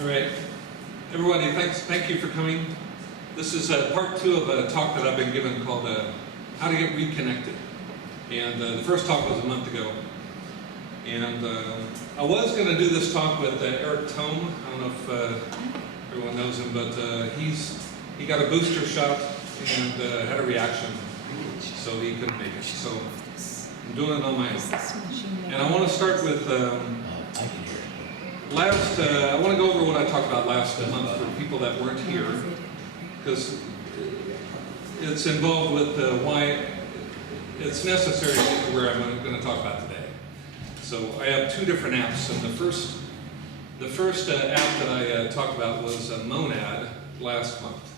All right, everybody, thank you for coming. This is part 2 of a talk that I've been given called How to Get Reconnected. And the first talk was a month ago. And I was going to do this talk with Eric Tome. I don't know if everyone knows him, but he got a booster shot and had a reaction, so he couldn't make it. So I'm doing it on my own. And I want to start with I want to go over what I talked about last month for people that weren't here, because it's involved with why it's necessary to get to where I'm going to talk about today. So I have 2 different apps, and the first app that I talked about was Monad last month.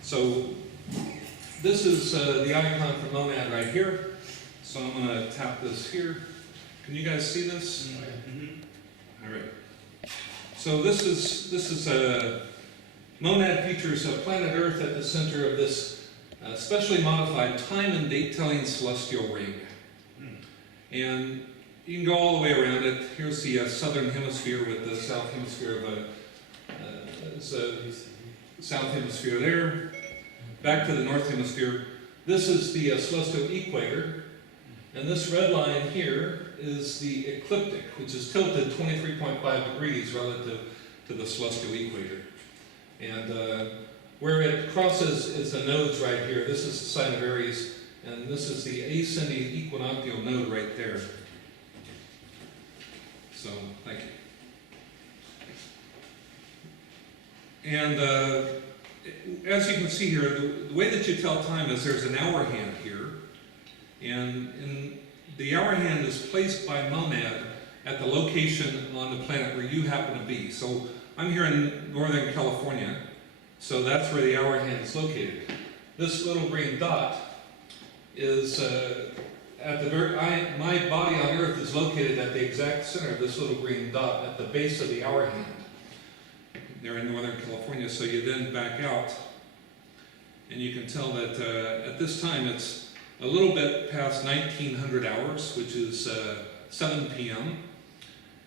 So this is the icon for Monad right here. So I'm going to tap this here. Can you guys see this? Mm-hmm. All right. So this is Monad features planet Earth at the center of this specially modified time and date telling celestial ring. And you can go all the way around it. Here's the southern hemisphere with the south hemisphere of south hemisphere there. Back to the north hemisphere. This is the celestial equator. And this red line here is the ecliptic, which is tilted 23.5 degrees relative to the celestial equator. And where it crosses is the nodes right here. This is the sign of Aries, and this is the ascending equinoctial node right there. So, thank you. And as you can see here, the way that you tell time is there's an hour hand here. And the hour hand is placed by Monad at the location on the planet where you happen to be. So I'm here in Northern California, so that's where the hour hand is located. This little green dot is at the very, my body on Earth is located at the exact center of this little green dot at the base of the hour hand. They're in Northern California, so you then back out, and you can tell that at this time it's a little bit past 1900 hours, which is 7 p.m.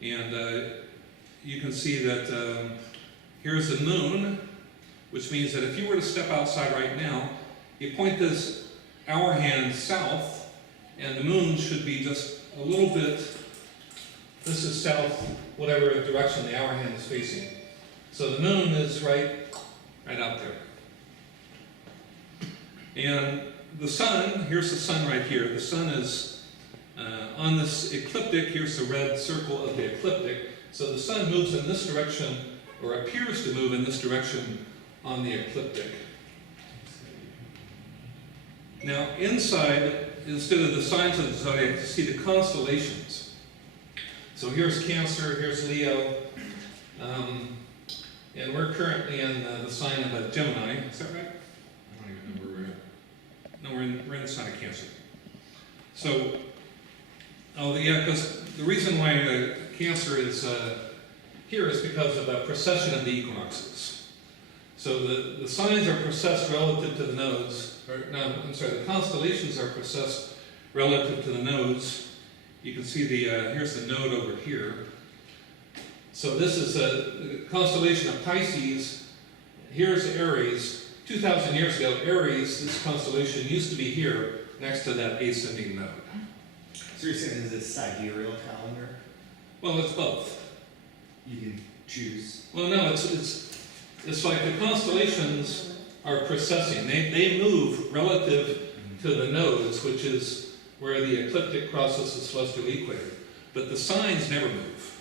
And you can see that here's the moon, which means that if you were to step outside right now, you point this hour hand south, and the moon should be just a little bit, this is south, whatever direction the hour hand is facing. So the moon is right out there. And the sun, here's the sun right here. The sun is on this ecliptic. Here's the red circle of the ecliptic. So the sun moves in this direction, or appears to move in this direction on the ecliptic. Now inside, instead of the signs of the zodiac, you see the constellations. So here's Cancer, here's Leo, and we're currently in the sign of Gemini. Is that right? I don't even know where we're at. No, we're in the sign of Cancer. So, because the reason why Cancer is here is because of the precession of the equinoxes. So the signs are precessed relative to the nodes, the constellations are precessed relative to the nodes. You can see here's the node over here. So this is the constellation of Pisces. Here's Aries. 2,000 years ago, Aries, this constellation, used to be here next to that ascending node. So you're saying is it sidereal calendar? Well, it's both. You can choose. Well, no, it's like the constellations are precessing. They move relative to the nodes, which is where the ecliptic crosses the celestial equator. But the signs never move.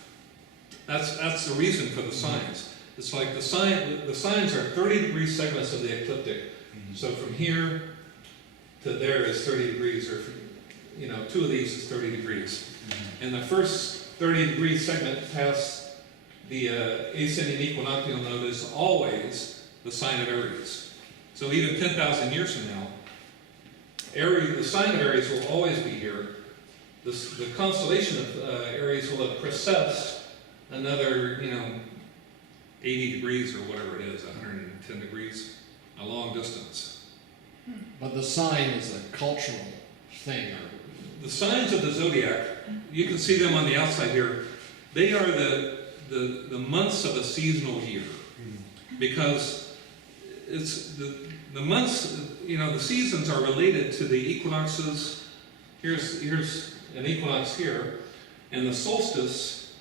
That's the reason for the signs. It's like the signs are 30-degree segments of the ecliptic. Mm-hmm. So from here to there is 30 degrees, or 2 of these is 30 degrees. Mm-hmm. And the first 30-degree segment past the ascending equinoctial node is always the sign of Aries. So even 10,000 years from now, the sign of Aries will always be here. The constellation of Aries will have precessed another, 80 degrees or whatever it is, 110 degrees, a long distance. But the sign is a cultural thing. The signs of the zodiac, you can see them on the outside here. They are the months of a seasonal year, because it's the months, you know, the seasons are related to the equinoxes. Here's an equinox here, and the solstice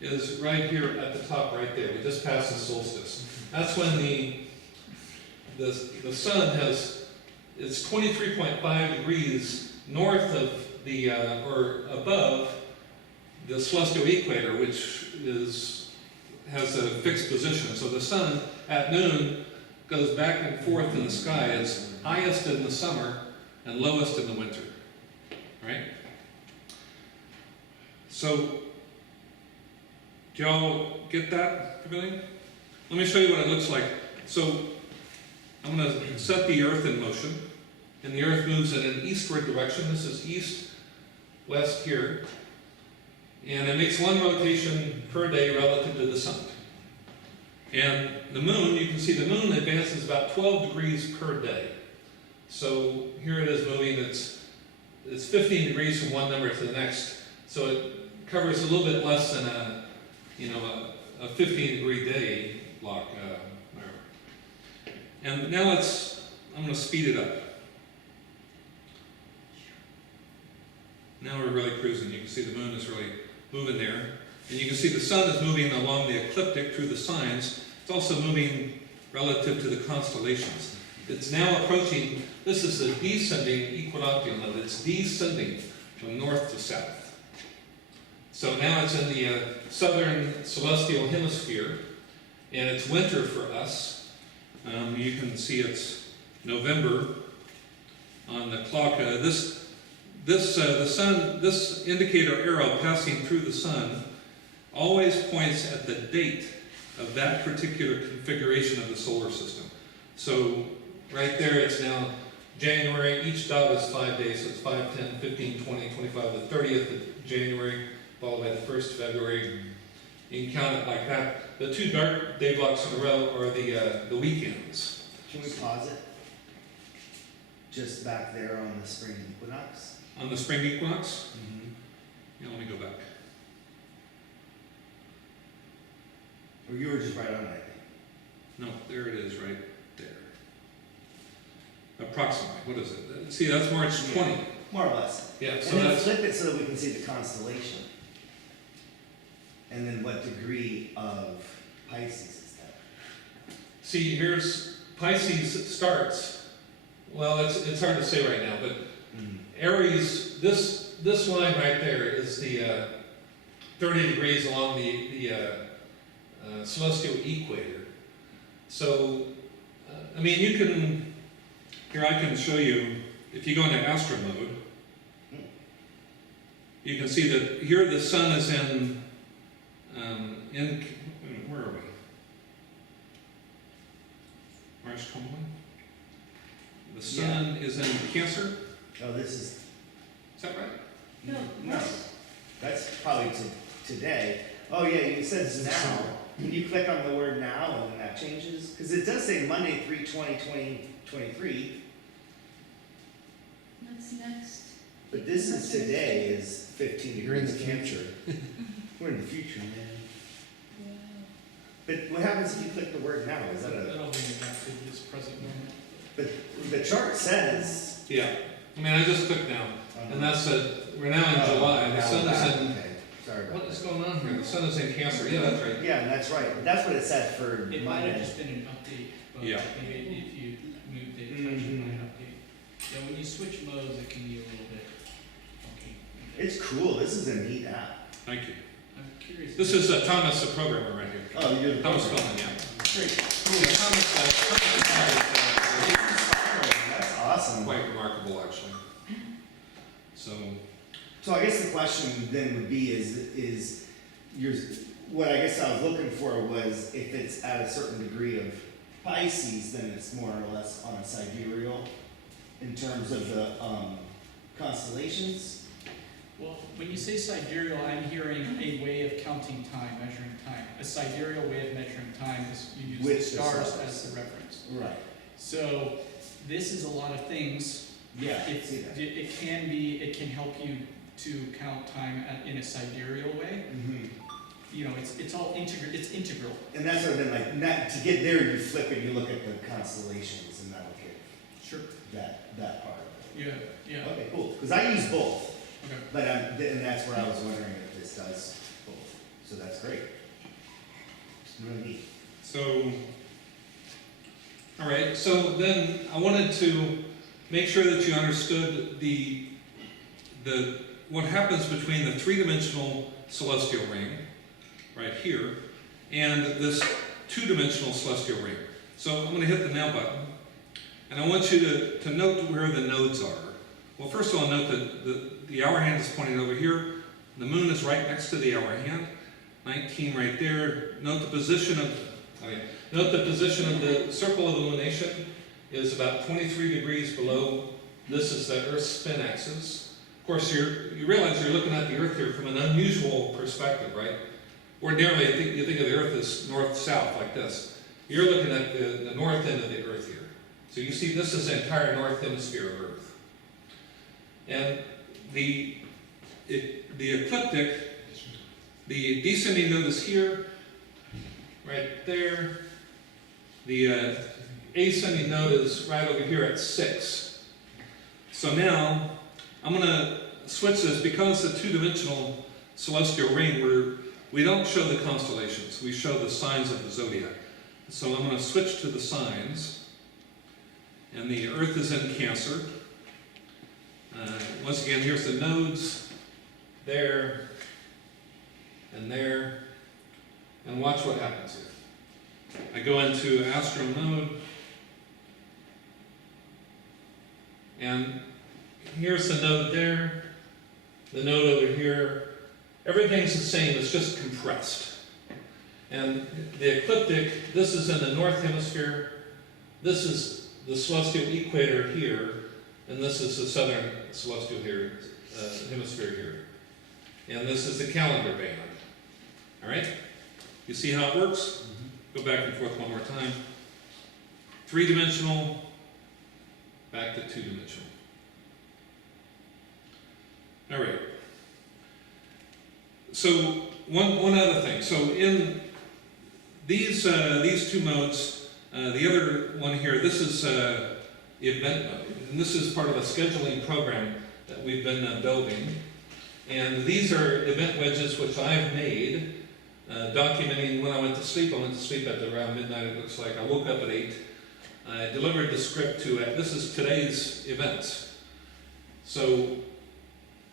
is right here at the top, right there. We just passed the solstice. That's when the sun has, it's 23.5 degrees north of the or above the celestial equator, which has a fixed position. So the sun at noon goes back and forth in the sky. It's highest in the summer and lowest in the winter, right? So, do y'all get that, everything? Let me show you what it looks like. So, I'm going to set the Earth in motion, and the Earth moves in an eastward direction. This is east, west here, and it makes one rotation per day relative to the sun. And the moon, you can see the moon advances about 12 degrees per day. So here it is moving, it's 15 degrees from one number to the next. So it covers a little bit less than a 15 degree day block. And now I'm going to speed it up. Now we're really cruising. You can see the moon is really moving there. And you can see the sun is moving along the ecliptic through the signs. It's also moving relative to the constellations. It's now approaching, this is the descending equinoctial node. It's descending from north to south. So now it's in the southern celestial hemisphere, and it's winter for us. You can see it's November on the clock. The sun, this indicator arrow passing through the sun always points at the date of that particular configuration of the solar system. So right there it's now January, each dot is 5 days, so it's 5, 10, 15, 20, 25, the 30th of January, followed by the 1st of February. You can count it like that. The two dark day blocks in a row are the weekends. Can we pause it? Just back there on the spring equinox? On the spring equinox? Yeah, let me go back. Or you were just right on it, I think. No, there it is right there. Approximately, what is it? See, that's March 20. More or less. Yeah, so And then that's, flip it so that we can see the constellation. And then what degree of Pisces is that? see, here's Pisces starts, well, it's hard to say right now, but Aries, this line right there is the 30 degrees along the celestial equator. So, I mean, you can, here I can show you, if you go into astro mode, you can see that here the sun is in where are we? March 21? The sun is in Cancer? Oh, this Is that right? no. That's probably today. Oh yeah, it says now. Can you click on the word now and then that changes? Because it does say Monday 3/20/2023. What's next? But this is today is 15 You're in the degrees Cancer. future. We're in the future, man. Wow. But what happens if you click the word now? Is that a? That'll bring it back to this present moment. But the chart says. Yeah. I mean, I just clicked now, and that's we're now in July. The now sun that, is in. Okay. Sorry about What is that. going on here? The sun is in Cancer. Yeah, that's right. Yeah, that's right. But that's what it said for It might have Monday. just been an update, but Yeah. maybe if you moved it, it might update. Yeah, when you switch modes, it can be a little bit funky. It's cool. This is a neat app. Thank you. I'm curious. This is Thomas, the programmer, right here. Oh, you're the Thomas programmer. Spellman, yeah. Great. Yeah, Thomas That's awesome. quite remarkable, actually. So I guess the question then would be is what I guess I was looking for was if it's at a certain degree of Pisces, then it's more or less on a sidereal in terms of the constellations. Well, when you say sidereal, I'm hearing a way of counting time, measuring time. A sidereal way of measuring time is you use With the the stars stars. as the reference. Right. So this is a lot of things. Yeah, I see that. It can help you to count time in a sidereal way. Mm-hmm. you know, it's all integral. And that's what I've been like, not, to get there, you flip and you look at the constellations and that'll get Sure. that part of it. Yeah, yeah, Okay, cool, because I use both, okay. but, and that's where I was wondering if this does both, so that's great. Really neat. So, all right, so then I wanted to make sure that you understood what happens between the three-dimensional celestial ring, right here, and this two-dimensional celestial ring. So I'm going to hit the now button, and I want you to note where the nodes are. Well, first of all, note that the hour hand is pointing over here. The moon is right next to the hour hand. 19 right there. Note the position of the circle of illumination is about 23 degrees below. This is the Earth's spin axis. Of course, you realize you're looking at the Earth here from an unusual perspective, right? Ordinarily, you think of the Earth as north-south, like this. You're looking at the north end of the Earth here. So you see this is the entire north hemisphere of Earth. And the ecliptic, the descending node is here, right there. The ascending node is right over here at 6. So now, I'm going to switch this, because it's a two-dimensional celestial ring, where we don't show the constellations, we show the signs of the zodiac. So I'm going to switch to the signs, and the Earth is in Cancer. Once again, here's the nodes, there, and there, and watch what happens here. I go into Astro Node, and here's the node there, the node over here. Everything's the same, it's just compressed. And the ecliptic, this is in the north hemisphere, this is the celestial equator here, and this is the southern celestial hemisphere here. And this is the calendar band. All right? You see how it works? Go back and forth one more time. Three-dimensional, back to two-dimensional. All right. So one other thing. So in these two modes, the other one here, this is the event mode, and this is part of a scheduling program that we've been building. And these are event wedges which I've made, documenting when I went to sleep. I went to sleep at around midnight, it looks like. I woke up at 8. I delivered the script to this is today's events. So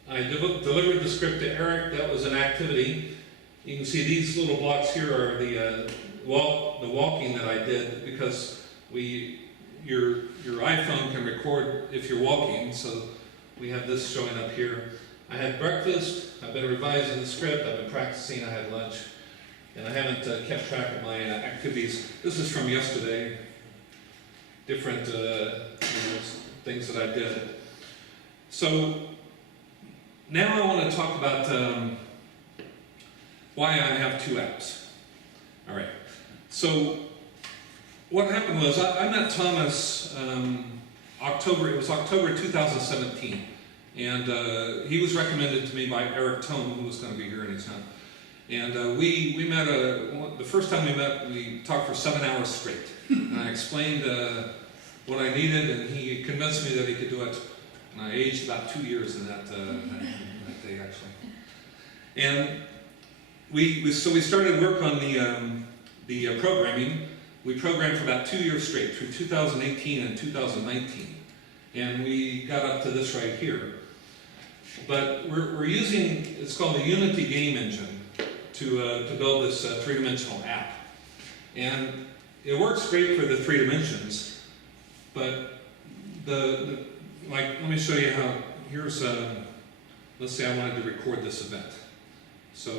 I delivered the script to Eric. That was an activity. You can see these little blocks here are the walking that I did, because your iPhone can record if you're walking. So we have this showing up here. I had breakfast. I've been revising the script. I've been practicing. I had lunch, and I haven't kept track of my activities. This is from yesterday. Different things that I did. So now I want to talk about why I have two apps. All right. So what happened was I met Thomas it was October 2017, and he was recommended to me by Eric Tome, who was going to be here anytime. And we met, the first time we met, we talked for 7 hours straight. And I explained what I needed, and he convinced me that he could do it. And I aged about 2 years in that day, actually. And we started work on the programming. We programmed for about 2 years straight, through 2018 and 2019. And we got up to this right here. But we're using, it's called the Unity Game Engine, to build this three-dimensional app. And it works great for the 3 dimensions, but let me show you how. Here's let's say I wanted to record this event. So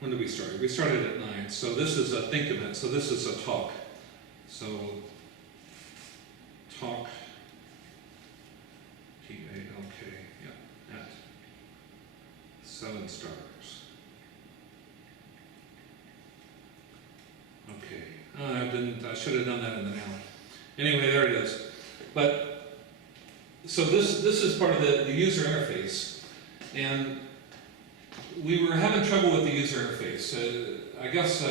when did we start? We started at 9. So this is a think event. So this is a talk. So talk, T-A-L-K, yeah, at 7 stars. Okay. I should have done that in the now. Anyway, there it is. But so this is part of the user interface, and we were having trouble with the user interface. I guess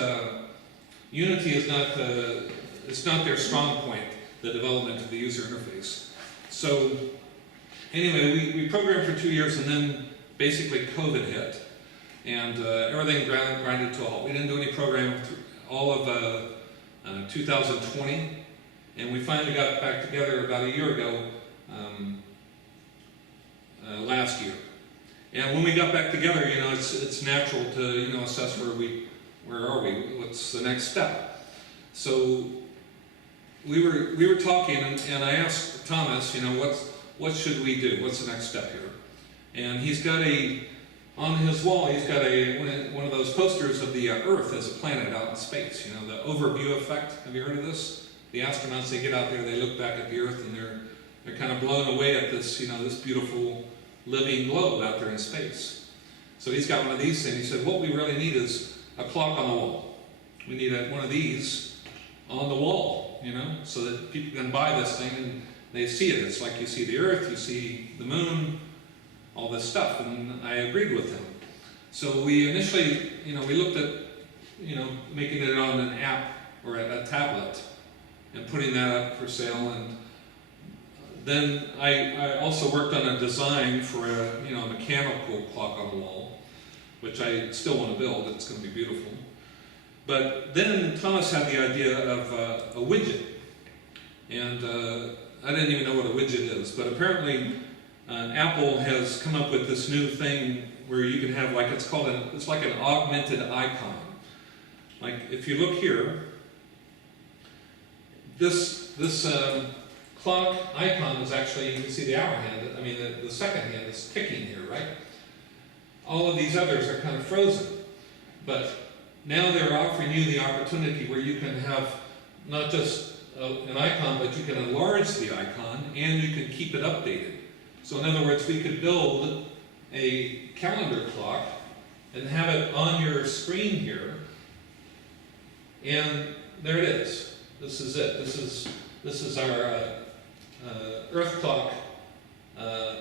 Unity is not it's not their strong point, the development of the user interface. So anyway, we programmed for 2 years, and then basically COVID hit, and everything grinded to a halt. We didn't do any programming all of 2020, and we finally got back together about a year ago, last year. And when we got back together, you know, it's natural to, you know, assess where are we, what's the next step. So we were talking, and I asked Thomas, you know, what should we do? What's the next step here? And he's got on his wall, he's got one of those posters of the Earth as a planet out in space. You know, the overview effect. Have you heard of this? The astronauts, they get out there, they look back at the Earth, and they're kind of blown away at this, you know, this beautiful living globe out there in space. So he's got one of these things. He said, what we really need is a clock on the wall. We need one of these on the wall, you know, so that people can buy this thing and they see it. It's like you see the Earth, you see the moon, all this stuff, and I agreed with him. So we initially, you know, we looked at, you know, making it on an app or a tablet and putting that up for sale. And then I also worked on a design for a, you know, a mechanical clock on the wall, which I still want to build. It's going to be beautiful. But then Thomas had the idea of a widget, and I didn't even know what a widget is, but apparently Apple has come up with this new thing where you can have, like, it's like an augmented icon. Like, if you look here, this clock icon is actually, you can see the hour hand, I mean the second hand is ticking here, right? All of these others are kind of frozen. But now they're offering you the opportunity where you can have not just an icon, but you can enlarge the icon and you can keep it updated. So in other words, we could build a calendar clock and have it on your screen here, and there it is. This is it. This is our EarthClock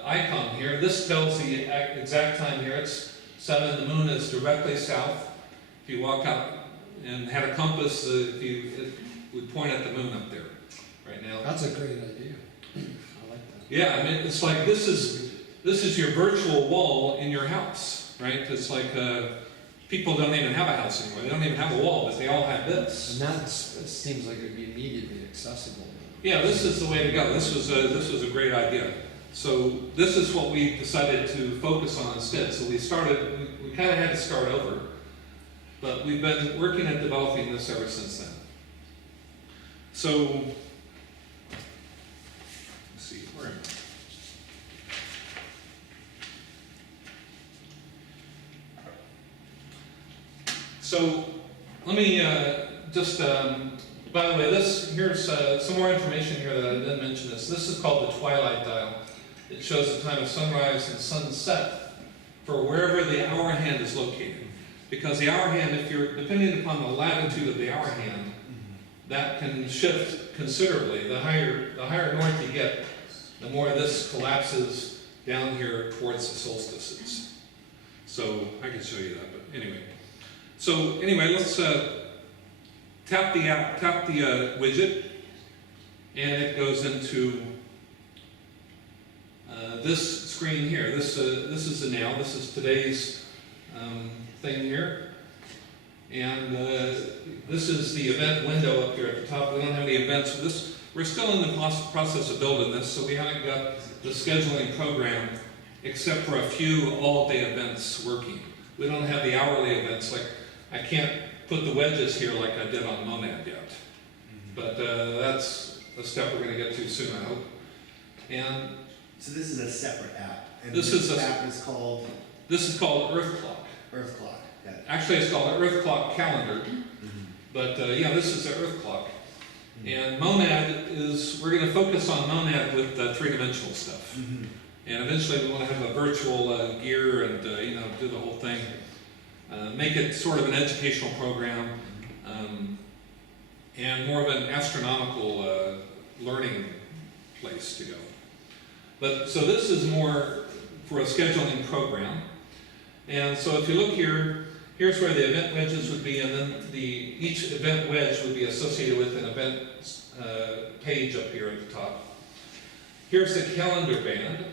icon here. This tells the exact time here. It's 7. The moon is directly south. If you walk out and had a compass, it would point at the moon up there right now. That's a great idea. I like that. Yeah, I mean, it's like this is your virtual wall in your house, right? It's like people don't even have a house anymore. They don't even have a wall, but they all have this. And that seems like it would be immediately accessible. Yeah, this is the way to go. This was a great idea. So this is what we decided to focus on instead. So we kind of had to start over, but we've been working at developing this ever since then. So, let's see, where am I? So let me just, by the way, here's some more information here that I didn't mention this. This is called the twilight dial. It shows the time of sunrise and sunset for wherever the hour hand is located. Because the hour hand, depending upon the latitude of the hour hand, that can shift considerably. The higher north you get, the more this collapses down here towards the solstices. So I can show you that, but anyway. So anyway, let's tap the widget, and it goes into this screen here. This is the now. This is today's thing here, and this is the event window up here at the top. We don't have any events. We're still in the process of building this, so we haven't got the scheduling program except for a few all-day events working. We don't have the hourly events. Like, I can't put the wedges here like I did on Monad yet, but that's a step we're going to get to soon, I hope. And So this is a separate app. And this app is called This is called EarthClock. EarthClock. Got it. Actually, it's called EarthClock Calendar, but yeah, this is the EarthClock. And Monad we're going to focus on Monad with three-dimensional stuff. And eventually we want to have a virtual gear and do the whole thing. Make it sort of an educational program and more of an astronomical learning place to go. But so this is more for a scheduling program. And so if you look here, here's where the event wedges would be, and then each event wedge would be associated with an event page up here at the top. Here's the calendar band.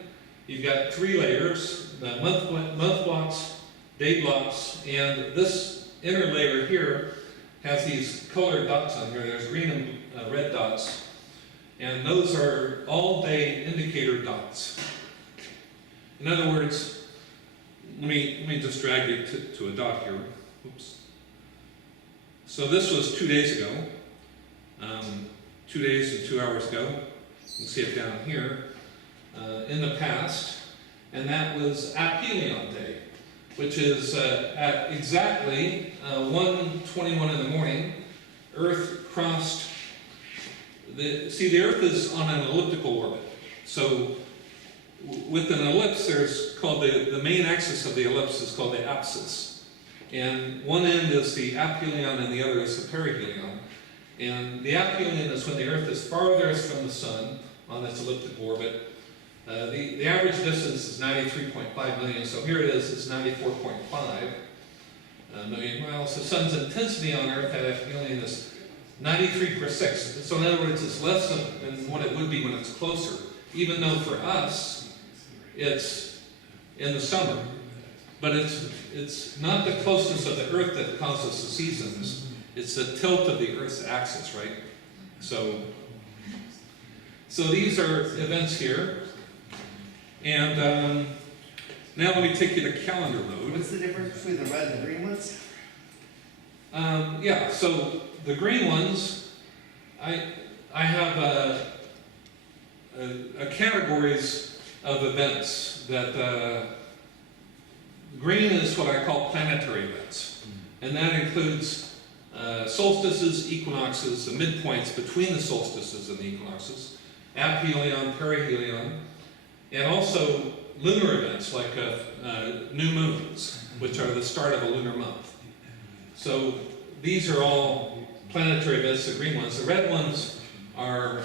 You've got 3 layers, the month blocks, day blocks, and this inner layer here has these colored dots on here. There's green and red dots, and those are all-day indicator dots. In other words, let me just drag you to a dot here. Oops. So this was 2 days ago, 2 days and 2 hours ago. You can see it down here in the past, and that was aphelion day, which is at exactly 1:21 in the morning. Earth crossed. The Earth is on an elliptical orbit, so with an ellipse, there's called the main axis of the ellipse is called the apsis. And one end is the aphelion and the other is the perihelion. And the aphelion is when the Earth is farthest from the Sun on its elliptical orbit. The average distance is 93.5 million, so here it is, it's 94.5 million miles. The Sun's intensity on Earth at aphelion is 93/6. So in other words, it's less than what it would be when it's closer, even though for us, it's in the summer, but it's not the closeness of the Earth that causes the seasons. It's the tilt of the Earth's axis, right? So these are events here, and now let me take you to calendar mode. What's the difference between the red and the green ones? Yeah. So the green ones, I have a categories of events that green is what I call planetary events, and that includes solstices, equinoxes, the midpoints between the solstices and the equinoxes, aphelion, perihelion, and also lunar events like new moons, which are the start of a lunar month. So these are all planetary events, the green ones. The red ones are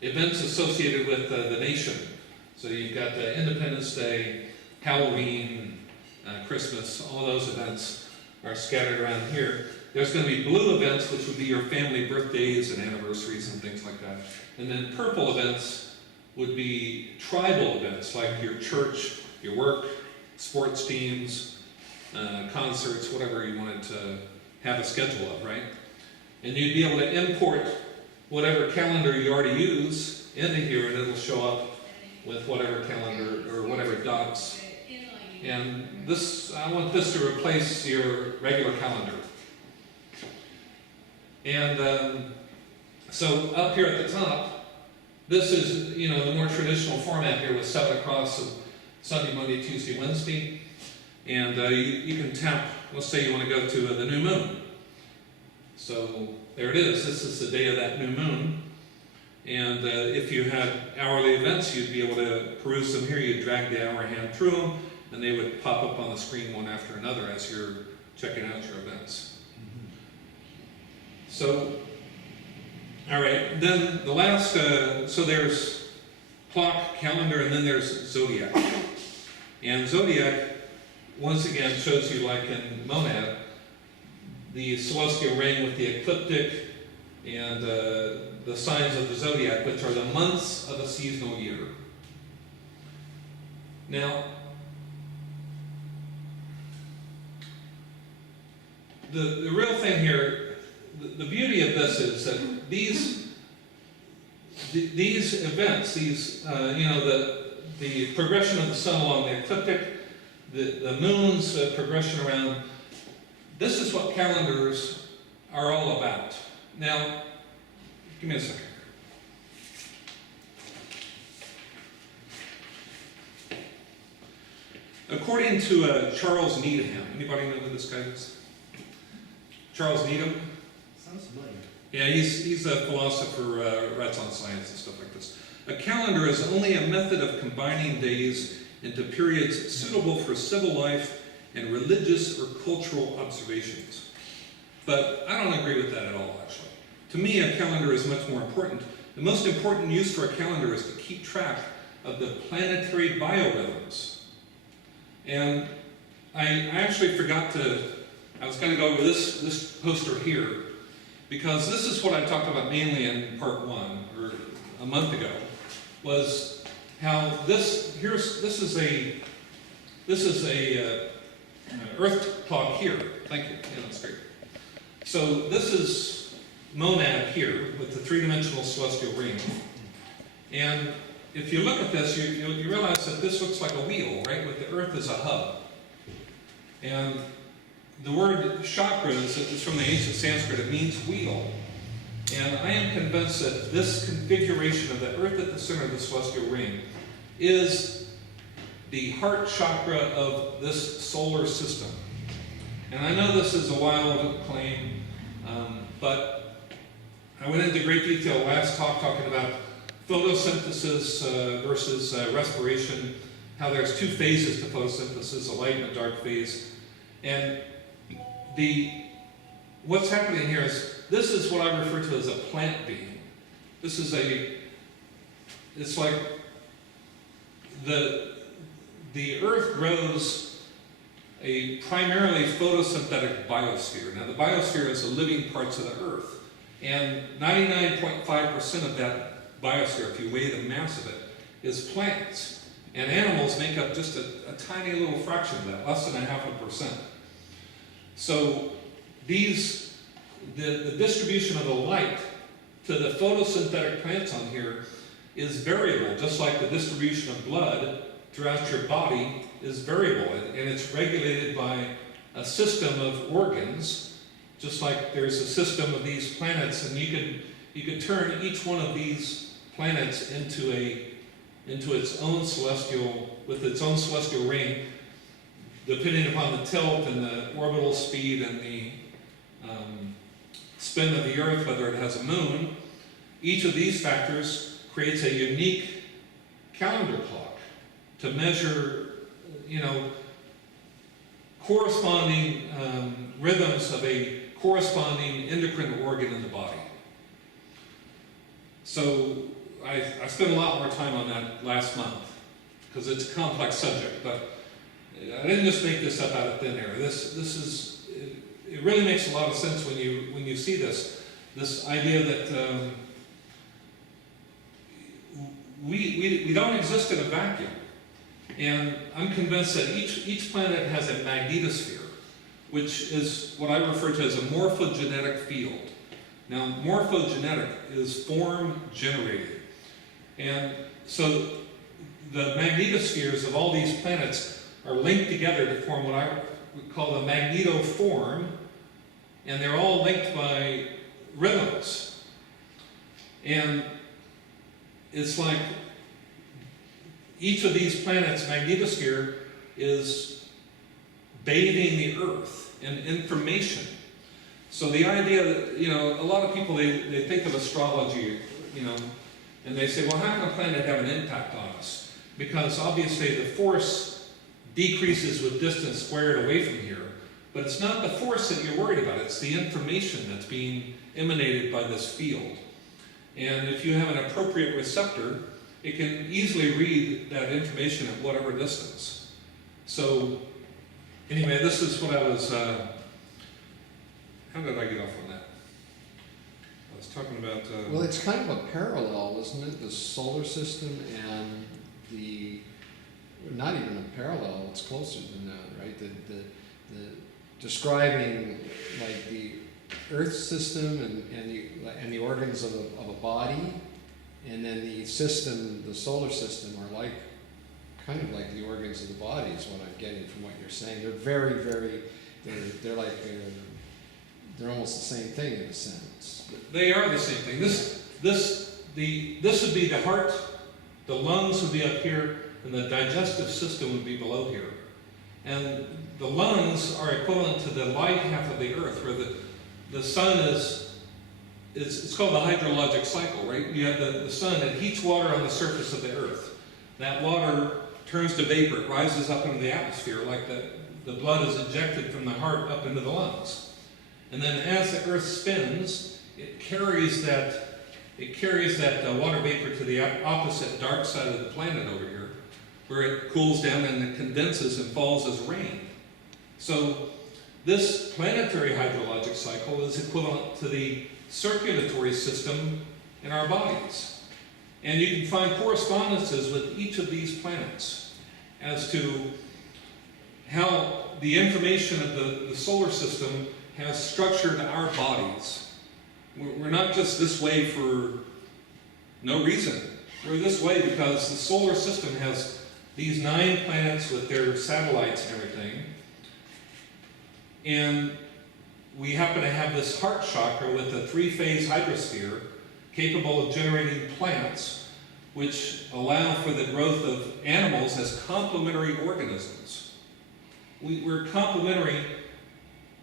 events associated with the nation. So you've got Independence Day, Halloween, Christmas, all those events are scattered around here. There's going to be blue events, which would be your family birthdays and anniversaries and things like that. And then purple events would be tribal events, like your church, your work, sports teams, concerts, whatever you wanted to have a schedule of, right? And you'd be able to import whatever calendar you already use into here, and it'll show up with whatever calendar or whatever dots. And this, I want this to replace your regular calendar. And so up here at the top, this is, the more traditional format here with 7 across of Sunday, Monday, Tuesday, Wednesday. And you can tap, let's say you want to go to the new moon. So there it is. This is the day of that new moon. And if you had hourly events, you'd be able to peruse them here. You'd drag the hour hand through them, and they would pop up on the screen one after another as you're checking out your events. So, all right, then the last, so there's clock, calendar, and then there's zodiac. And zodiac, once again, shows you, like in Monad, the celestial ring with the ecliptic and the signs of the zodiac, which are the months of a seasonal year. Now, the real thing here, the beauty of this is that these events, the progression of the sun along the ecliptic, the moon's progression around, this is what calendars are all about. Now, give me a second. According to Charles Needham, anybody know who this guy is? Charles Needham? Sounds familiar. Yeah, he's a philosopher, writes on science and stuff like this. A calendar is only a method of combining days into periods suitable for civil life and religious or cultural observations. But I don't agree with that at all, actually. To me, a calendar is much more important. The most important use for a calendar is to keep track of the planetary biorhythms. And I actually forgot to, I was going to go over this poster here, because this is what I talked about mainly in part 1, or a month ago, was how this is a EarthClock here. Thank you. Yeah, that's great. So this is monad here with the 3-dimensional celestial ring. And if you look at this, you realize that this looks like a wheel, right? With the Earth as a hub. And the word chakras is from the ancient Sanskrit. It means wheel. And I am convinced that this configuration of the Earth at the center of the celestial ring is the heart chakra of this solar system. And I know this is a wild claim, but I went into great detail last talk talking about photosynthesis versus respiration, how there's 2 phases to photosynthesis, a light and a dark phase. And what's happening here is, this is what I refer to as a plant being. This is it's like the Earth grows a primarily photosynthetic biosphere. Now the biosphere is the living parts of the Earth. And 99.5% of that biosphere, if you weigh the mass of it, is plants. And animals make up just a tiny little fraction of that, less than 0.5%. So the distribution of the light to the photosynthetic plants on here is variable, just like the distribution of blood throughout your body is variable. And it's regulated by a system of organs, just like there's a system of these planets, and you could turn each one of these planets into its own celestial, with its own celestial ring, depending upon the tilt and the orbital speed and the spin of the Earth, whether it has a moon. Each of these factors creates a unique calendar clock to measure, corresponding rhythms of a corresponding endocrine organ in the body. So I spent a lot more time on that last month because it's a complex subject, but I didn't just make this up out of thin air. It really makes a lot of sense when you see this idea that we don't exist in a vacuum. And I'm convinced that each planet has a magnetosphere, which is what I refer to as a morphogenetic field. Now, morphogenetic is form generated. And so the magnetospheres of all these planets are linked together to form what I would call the magnetoform, and they're all linked by rhythms. And it's like each of these planets' magnetosphere is bathing the Earth in information. So the idea that, a lot of people, they think of astrology, and they say, well, how can a planet have an impact on us? Because obviously the force decreases with distance squared away from here, but it's not the force that you're worried about, it's the information that's being emanated by this field. And if you have an appropriate receptor, it can easily read that information at whatever distance. So anyway, this is what I was, how did I get off on that? I was talking about... well, it's kind of a parallel, isn't it? The solar system and not even a parallel, it's closer than that, right? The describing like the Earth system and the organs of a body, and then the system, the solar system, are kind of like the organs of the body is what I'm getting from what you're saying. They're very, very, they're they're almost the same thing in a sense. They are the same thing. This would be the heart, the lungs would be up here, and the digestive system would be below here. And the lungs are equivalent to the light half of the Earth, where the sun it's called the hydrologic cycle, right? You have the sun, it heats water on the surface of the Earth. That water turns to vapor, it rises up into the atmosphere, like the blood is ejected from the heart up into the lungs. And then as the Earth spins, it carries that water vapor to the opposite dark side of the planet over here, where it cools down and it condenses and falls as rain. So this planetary hydrologic cycle is equivalent to the circulatory system in our bodies. And you can find correspondences with each of these planets as to how the information of the solar system has structured our bodies. We're not just this way for no reason. We're this way because the solar system has these 9 planets with their satellites and everything. And we happen to have this heart chakra with a 3-phase hydrosphere capable of generating plants which allow for the growth of animals as complementary organisms. We're complementary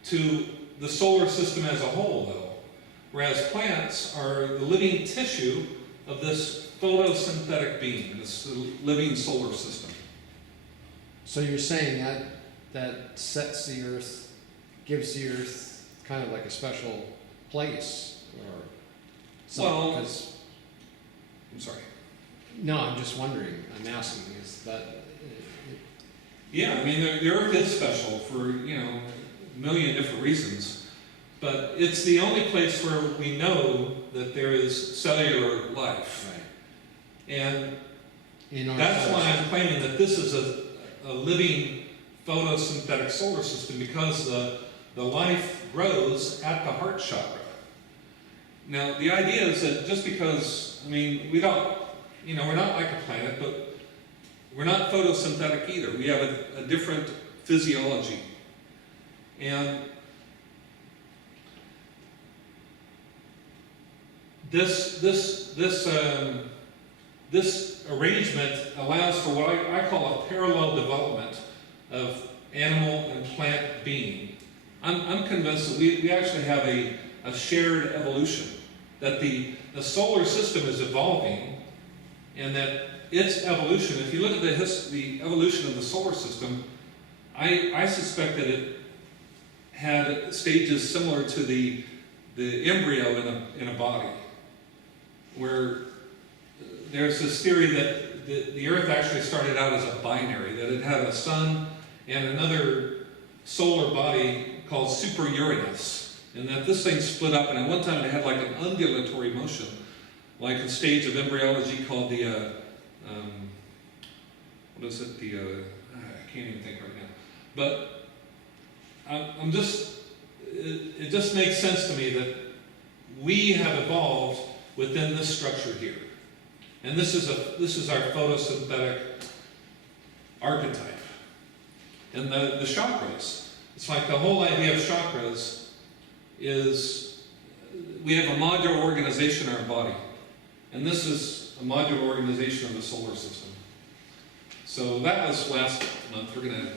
to the solar system as a whole, though, whereas plants are the living tissue of this photosynthetic being, this living solar system. So you're saying that sets the Earth, gives the Earth kind of like a special place, or something? Well, 'Cause- I'm sorry. no, I'm just wondering. I'm asking, is that? Yeah, I mean, the Earth is special for, a million different reasons. But it's the only place where we know that there is cellular life. Right. And In our that's solar why I'm system. claiming that this is a living photosynthetic solar system, because the life grows at the heart chakra. Now, the idea is that just because, we don't, we're not like a planet, but we're not photosynthetic either. We have a different physiology. And this arrangement allows for what I call a parallel development of animal and plant being. I'm convinced that we actually have a shared evolution, that the solar system is evolving, and that its evolution, if you look at the evolution of the solar system, I suspect that it had stages similar to the embryo in a body, where there's this theory that the Earth actually started out as a binary, that it had a sun and another solar body called Super Uranus, and that this thing split up, and at one time it had like an undulatory motion, like a stage of embryology called the, I can't even think right now. But it just makes sense to me that we have evolved within this structure here. And this is our photosynthetic archetype. And the chakras, it's like the whole idea of chakras is we have a modular organization in our body. And this is a modular organization of the solar system. So that was last month. We're gonna.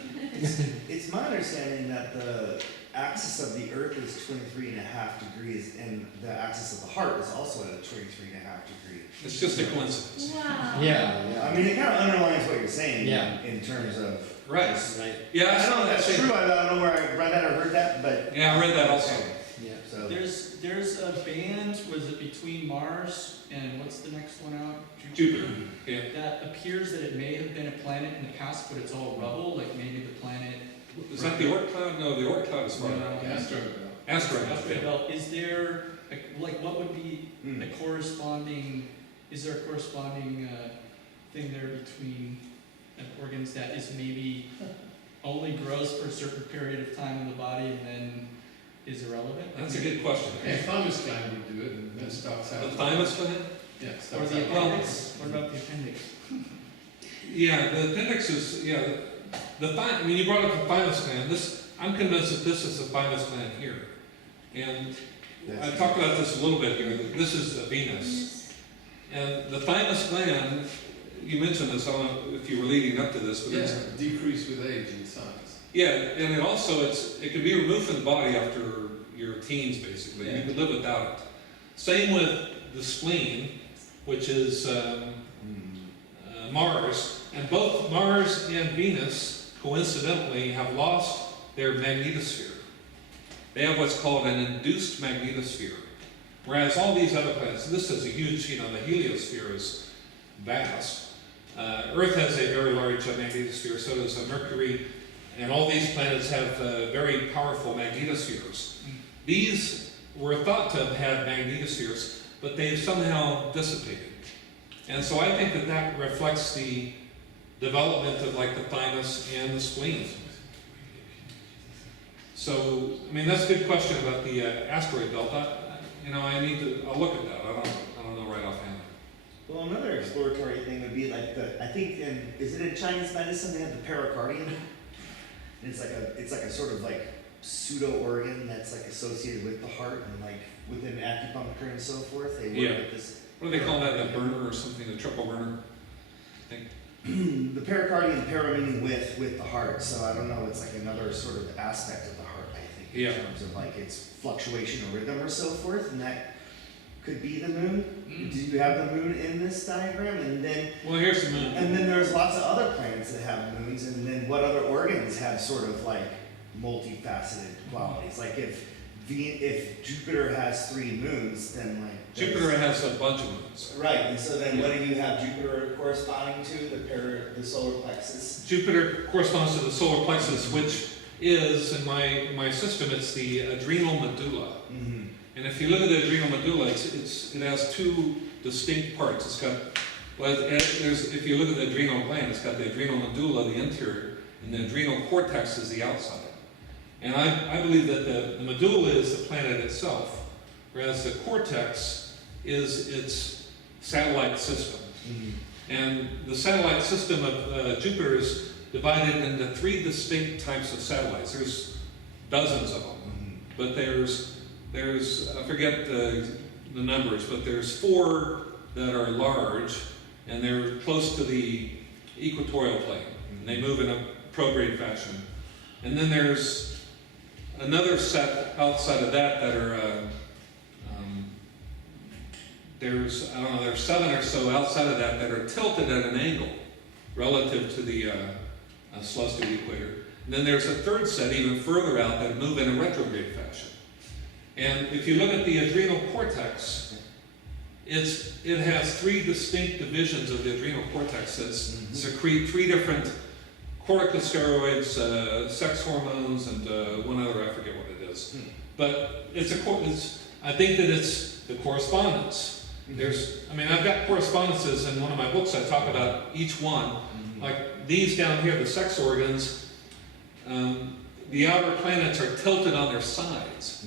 It's my understanding that the axis of the Earth is 23.5 degrees, and the axis of the heart is also at a 23.5 degree. It's just a coincidence. Wow. Yeah. I mean, it kind of underlines what you're saying. Yeah. In terms of. Right. Right. Yeah, I don't know if that's saying- true. I don't know where I read that or heard that, but. Yeah, I read that also. Yeah. So. There's a band, was it between Mars and what's the next one out? Jupiter. Yeah. That appears that it may have been a planet in the past, but it's all rubble, like maybe the planet. Is that the Oort cloud? No, the Oort cloud is far. Asteroid belt. Asteroid. Asteroid Yeah. belt. Is there, like what would be Hmm. a corresponding, is there a corresponding thing there between organs that is maybe only grows for a certain period of time in the body and then is irrelevant? That's a good question. Yeah, thymus gland would do it and then stops out. The thymus gland? Yeah, Or stops the out. appendix? What about the appendix? Yeah, the appendix is, you brought up the thymus gland. I'm convinced that this is the thymus gland here. And I talked about this a little bit here. This is the Venus. And the thymus gland, you mentioned this, I don't know if you were leading up to this, but Yeah, it's, decrease with age in size. yeah, and it can be removed from the body after your teens, basically. Yeah. You could live without it. Same with the spleen, which is Mars. And both Mars and Venus, coincidentally, have lost their magnetosphere. They have what's called an induced magnetosphere. Whereas all these other planets, this is a huge, the heliosphere is vast. Earth has a very large magnetosphere, so does Mercury And all these planets have very powerful magnetospheres. These were thought to have had magnetospheres, but they've somehow dissipated. And so I think that that reflects the development of like the thymus and the spleen. So, I mean, that's a good question about the asteroid belt. I'll look at that. I don't know right offhand. Well, another exploratory thing would be like I think is it in Chinese medicine they have the pericardium? And it's like a sort of like pseudo organ that's like associated with the heart and like within acupuncture and so forth. They work with this. What do they call that? The burner or something? The triple burner? I think. The pericardium, para meaning with the heart. So I don't know. It's like another sort of aspect of the heart. I think in terms of like its fluctuation or rhythm or so forth, and that could be the moon. Do you have the moon in this diagram? And then Well, here's the moon. and then there's lots of other planets that have moons, and then what other organs have sort of like multifaceted qualities? Like if Jupiter has 3 moons, then like Jupiter has a bunch of moons. right, and so then what do you have Jupiter corresponding to? The solar plexus. Jupiter corresponds to the solar plexus, which is, in my system, it's the adrenal medulla. Mm-hmm. And if you look at the adrenal medulla, it has 2 distinct parts. It's got, if you look at the adrenal gland, it's got the adrenal medulla, the interior, and the adrenal cortex is the outside. And I believe that the medulla is the planet itself, whereas the cortex is its satellite system. Mm-hmm. And the satellite system of Jupiter is divided into 3 distinct types of satellites. There's dozens of them, but there's I forget the numbers, but there's 4 that are large, and they're close to the equatorial plane. And they move in a prograde fashion. And then there's another set outside of that are there's 7 or so outside of that are tilted at an angle relative to the celestial equator. And then there's a 3rd set even further out that move in a retrograde fashion. And if you look at the adrenal cortex, it has 3 distinct divisions of the adrenal cortex that secrete 3 different corticosteroids, sex hormones, and one other, I forget what it is. But I think that it's the correspondence. I've got correspondences in one of my books. I talk about each one. Like these down here, the sex organs, the outer planets are tilted on their sides.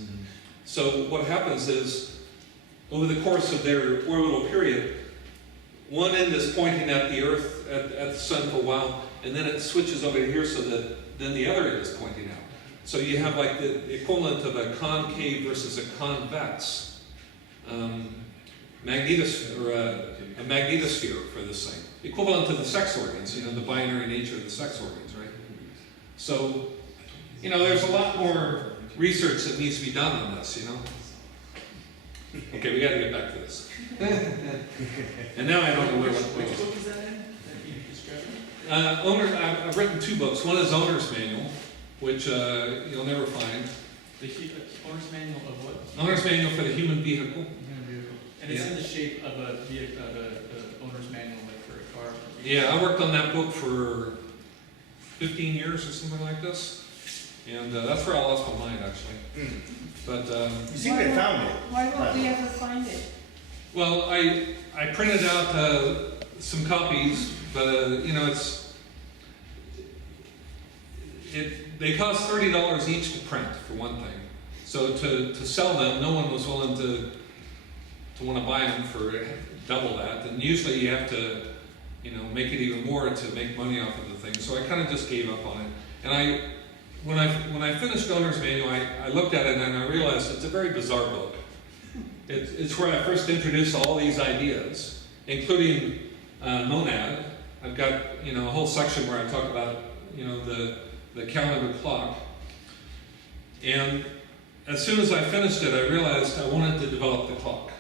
So what happens is, over the course of their orbital period, one end is pointing at the Earth, at the Sun for a while, and then it switches over here so that then the other end is pointing out. So you have like the equivalent of a concave versus a convex a magnetosphere for this thing. Equivalent to the sex organs, the binary nature of the sex organs, right? So, there's a lot more research that needs to be done on this, Okay, we gotta get back to this. And now I don't know where Which book is that in? That you described? I've written 2 books. One is Owner's Manual, which you'll never find. The owner's manual of what? Owner's Manual for the Human Vehicle. Human vehicle. And it's in the shape of a vehicle, of a owner's manual, like for a car. Yeah, I worked on that book for 15 years or something like this. And that's where I lost my mind, actually. But You seem to have found it. Why won't we ever find it? well, I printed out some copies, but they cost $30 each to print for one thing. So to sell them, no one was willing to want to buy them for double that. And usually you have to make it even more to make money off of the thing. So I kind of just gave up on it. And when I finished Owner's Manual, I looked at it and I realized it's a very bizarre book. It's where I first introduced all these ideas, including monad. I've got a whole section where I talk about the calendar clock. And as soon as I finished it, I realized I wanted to develop the clock.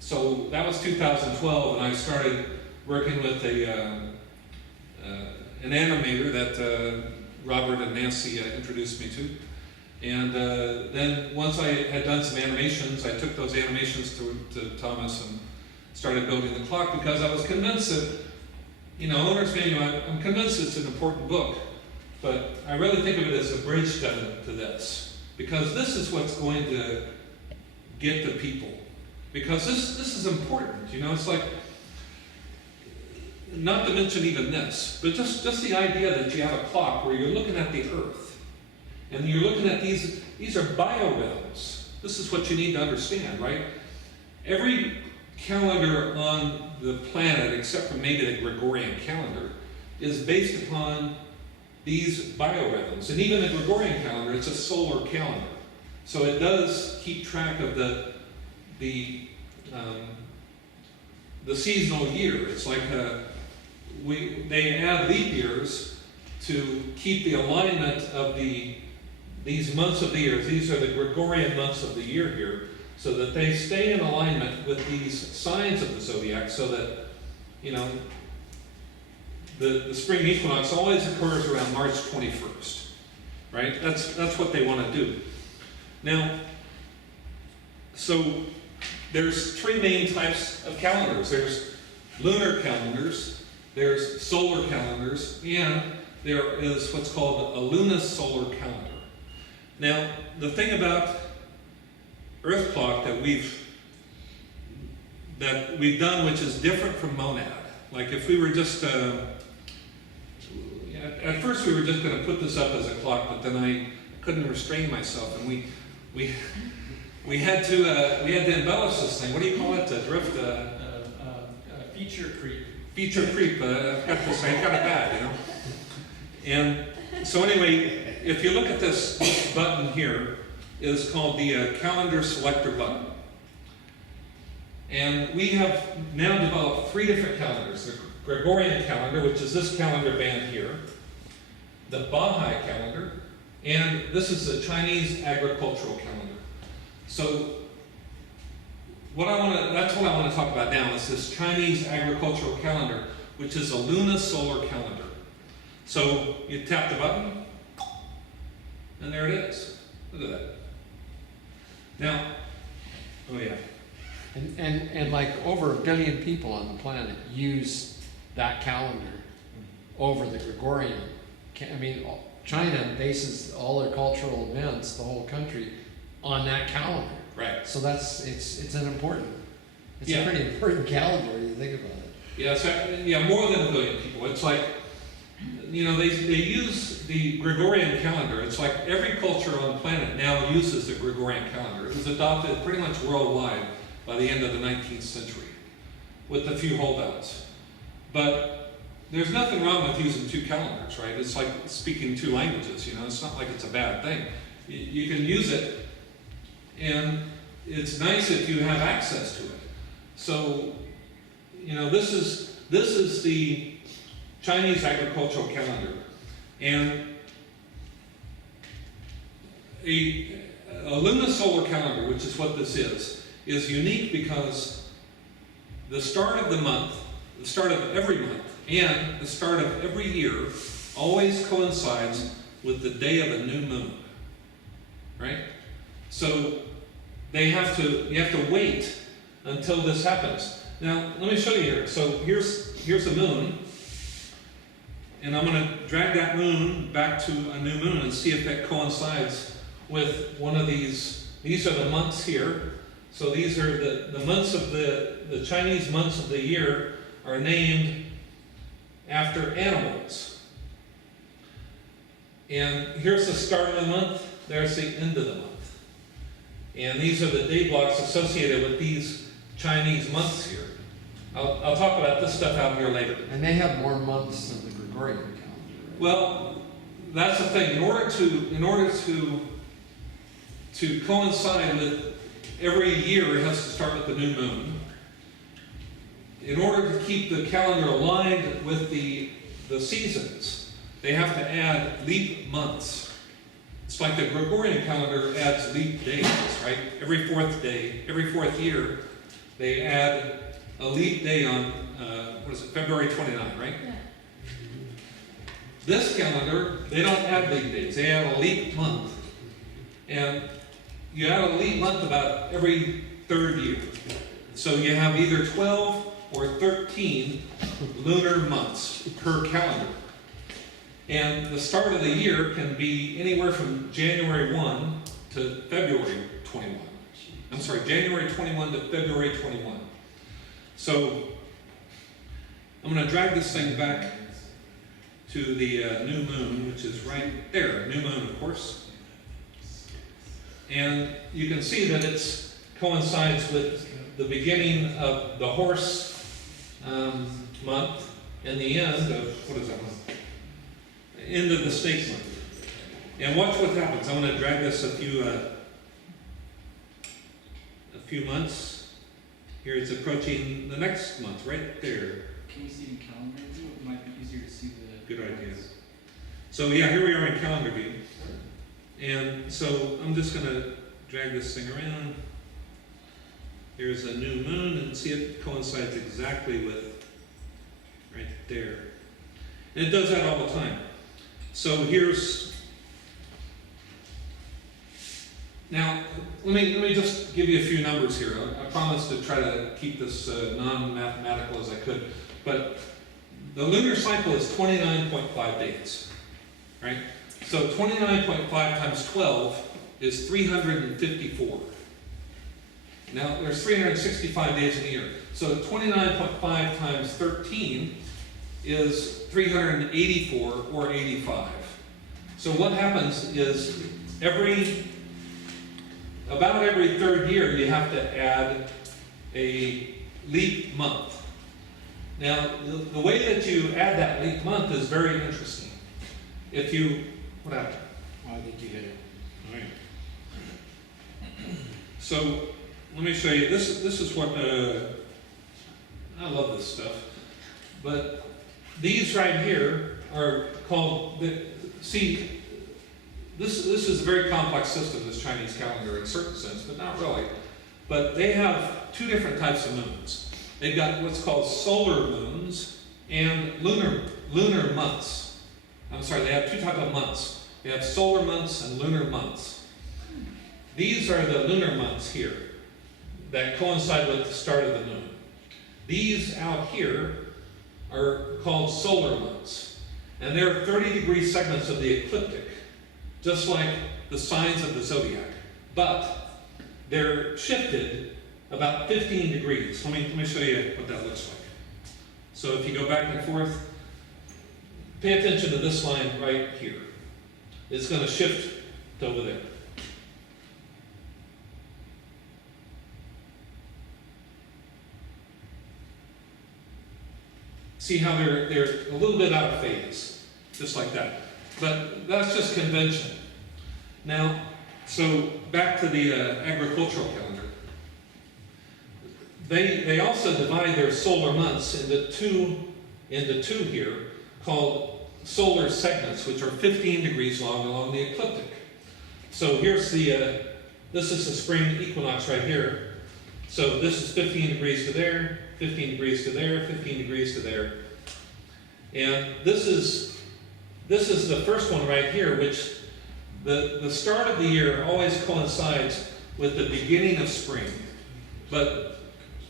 So that was 2012, and I started working with an animator that Robert and Nancy introduced me to. And then once I had done some animations, I took those animations to Thomas and started building the clock because I was convinced that, Owner's Manual, I'm convinced it's an important book But I really think of it as a bridge to this, because this is what's going to get the people. Because this is important, you know, it's like, not to mention even this, but just the idea that you have a clock where you're looking at the Earth, and you're looking at these are biorhythms. This is what you need to understand, right? Every calendar on the planet, except for maybe the Gregorian calendar, is based upon these biorhythms. And even the Gregorian calendar, it's a solar calendar. So it does keep track of the seasonal year. It's like they add leap years to keep the alignment of these months of the year. These are the Gregorian months of the year here, so that they stay in alignment with these signs of the zodiac, so that, you know, the spring equinox always occurs around March 21st, right? That's what they want to do. Now, so there's three main types of calendars. There's lunar calendars, there's solar calendars, and there is what's called a lunisolar calendar. Now, the thing about EarthClock that we've done, which is different from Monad, like if we were just at first we were just going to put this up as a clock, but then I couldn't restrain myself, and we had to embellish this thing. What do you call it? Drift. Feature creep. Feature creep. I've got this. I got it bad, you know. And so anyway, if you look at this button here, is called the calendar selector button. And we have now developed three different calendars. The Gregorian calendar, which is this calendar band here, the Bahai calendar, and this is the Chinese Agricultural Calendar. So that's what I want to talk about now, is this Chinese Agricultural Calendar, which is a lunisolar calendar. So you tap the button, and there it is. Look at that. Now, oh yeah. And like over 1 billion people on the planet use that calendar over the Gregorian. I mean, China bases all their cultural events, the whole country, on that calendar. Right. So it's a Yeah. pretty important calendar when you think about it. Yeah, so, yeah, more than 1 billion people. It's like, you know, they use the Gregorian calendar. It's like every culture on the planet now uses the Gregorian calendar. It was adopted pretty much worldwide by the end of the 19th century, with a few holdouts. But there's nothing wrong with using two calendars, right? It's like speaking two languages, you know? It's not like it's a bad thing. You can use it, and it's nice if you have access to it. So, you know, this is the Chinese Agricultural Calendar. And a lunisolar calendar, which is what this is unique because the start of the month, the start of every month, and the start of every year always coincides with the day of a new moon, right? So you have to wait until this happens. Now, let me show you here. So here's a moon, and I'm going to drag that moon back to a new moon and see if it coincides with one of these. These are the months here. So these are the months of the Chinese months of the year are named after animals. And here's the start of the month, there's the end of the month. And these are the day blocks associated with these Chinese months here. I'll talk about this stuff out here later. And they have more months than the Gregorian calendar, right? Well, that's the thing. In order to coincide with every year, it has to start with the new moon. In order to keep the calendar aligned with the seasons, they have to add leap months. It's like the Gregorian calendar adds leap days, right? Every fourth year, they add a leap day on, February 29, right? Yeah. This calendar, they don't add leap days, they add a leap month. And you add a leap month about every third year. So you have either 12 or 13 lunar months per calendar. And the start of the year can be anywhere from January 1 to February 21. I'm sorry, January 21 to February 21. So I'm going to drag this thing back to the new moon, which is right there, new moon, of course. And you can see that it coincides with the beginning of the horse month and the end of, what is that month? End of the snake month. And watch what happens. I'm going to drag this a few months. Here it's approaching the next month, right there. Can you see in calendar view? It might be easier to see the... Good idea. So yeah, here we are in calendar view. And so I'm just going to drag this thing around. Here's a new moon, and see it coincides exactly with right there. And it does that all the time. So here's, now let me just give you a few numbers here. I promised to try to keep this non-mathematical as I could, but the lunar cycle is 29.5 days, right? So 29.5 times 12 is 354. Now there's 365 days in a year. So 29.5 times 13 is 384 or 85. So what happens is about every third year you have to add a leap month. Now the way that you add that leap month is very interesting. If you, what happened? I think you hit it. All right. So let me show you. This is what I love this stuff. But these right here are called. See, this is a very complex system. This Chinese calendar, in a certain sense, but not really. But they have two different types of moons. They've got what's called solar moons and lunar months. I'm sorry, they have two types of months. They have solar months and lunar months. These are the lunar months here that coincide with the start of the moon. These out here are called solar months. And they're 30-degree segments of the ecliptic, just like the signs of the zodiac. But they're shifted about 15 degrees. Let me show you what that looks like. So if you go back and forth, pay attention to this line right here. It's going to shift to over there. See how they're a little bit out of phase, just like that. But that's just convention. Now, so back to the agricultural calendar. They also divide their solar months into two here, called solar segments, which are 15 degrees long along the ecliptic. So here's this is the spring equinox right here. So this is 15 degrees to there, 15 degrees to there, 15 degrees to there. And this is the first one right here, which the start of the year always coincides with the beginning of spring. But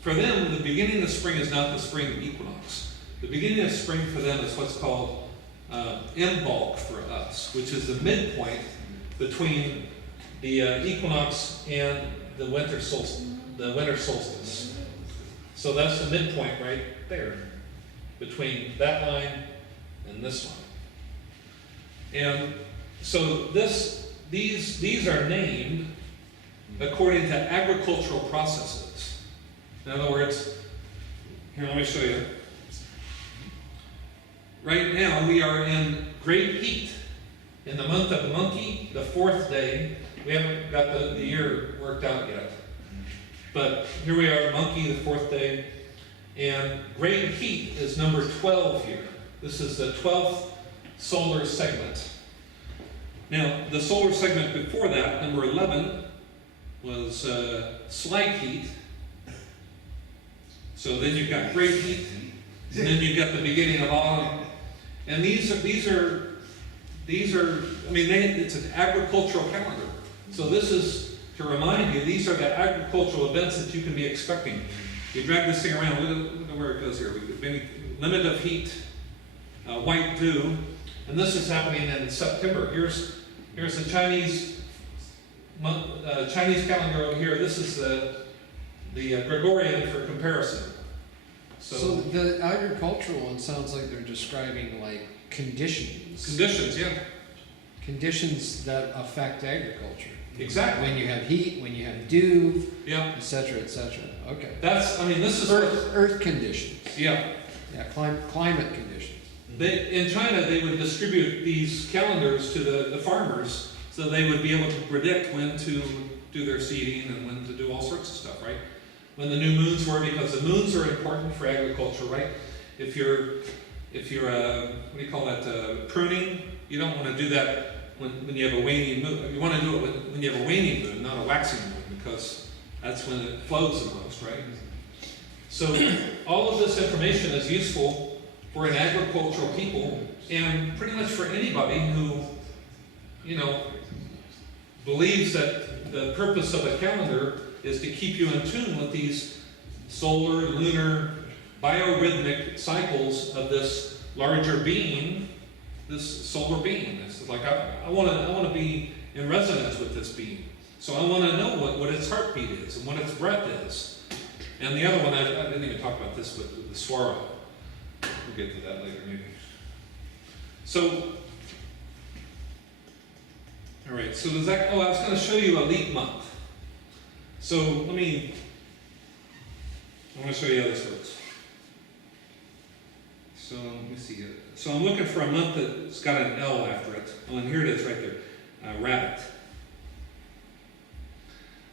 for them, the beginning of spring is not the spring equinox. The beginning of spring for them is what's called Imbolc for us, which is the midpoint between the equinox and the winter solstice. So that's the midpoint right there, between that line and this line. And so these are named according to agricultural processes. In other words, here, let me show you. Right now we are in great heat. In the month of Monkey, the 4th day, we haven't got the year worked out yet. But here we are, Monkey, the 4th day. And great heat is number 12 here. This is the 12th solar segment. Now, the solar segment before that, number 11, was slight heat. So then you've got great heat, and then you've got the beginning of autumn. And these are I mean, it's an agricultural calendar. So this is to remind you, these are the agricultural events that you can be expecting. You drag this thing around, look at where it goes here. Maybe limit of heat, white dew, And this is happening in September. Here's the Chinese Chinese calendar over here. This is the Gregorian for comparison. So the agricultural one sounds like they're describing like conditions. Conditions, yeah, Conditions that affect agriculture. exactly. When you have heat, when you have dew, Yeah, etc., etc. Okay. this is Earth conditions. yeah. Yeah, climate conditions. In China, they would distribute these calendars to the farmers so they would be able to predict when to do their seeding and when to do all sorts of stuff, right? When the new moons were, because the moons are important for agriculture, right? If you're what do you call that, pruning, you don't want to do that when you have a waning moon. You want to do it when you have a waning moon, not a waxing moon, because that's when it flows the most, right? So all of this information is useful for an agricultural people and pretty much for anybody who, believes that the purpose of a calendar is to keep you in tune with these solar, lunar, biorhythmic cycles of this larger being, this solar being. It's like I want to be in resonance with this being. So I want to know what its heartbeat is and what its breath is. And the other one, I didn't even talk about this with the swara. We'll get to that later, maybe. So, all right. So does that? Oh, I was going to show you a leap month. So I want to show you how this works. So let me see here. So I'm looking for a month that's got an L after it. Oh, and here it is right there. Rabbit.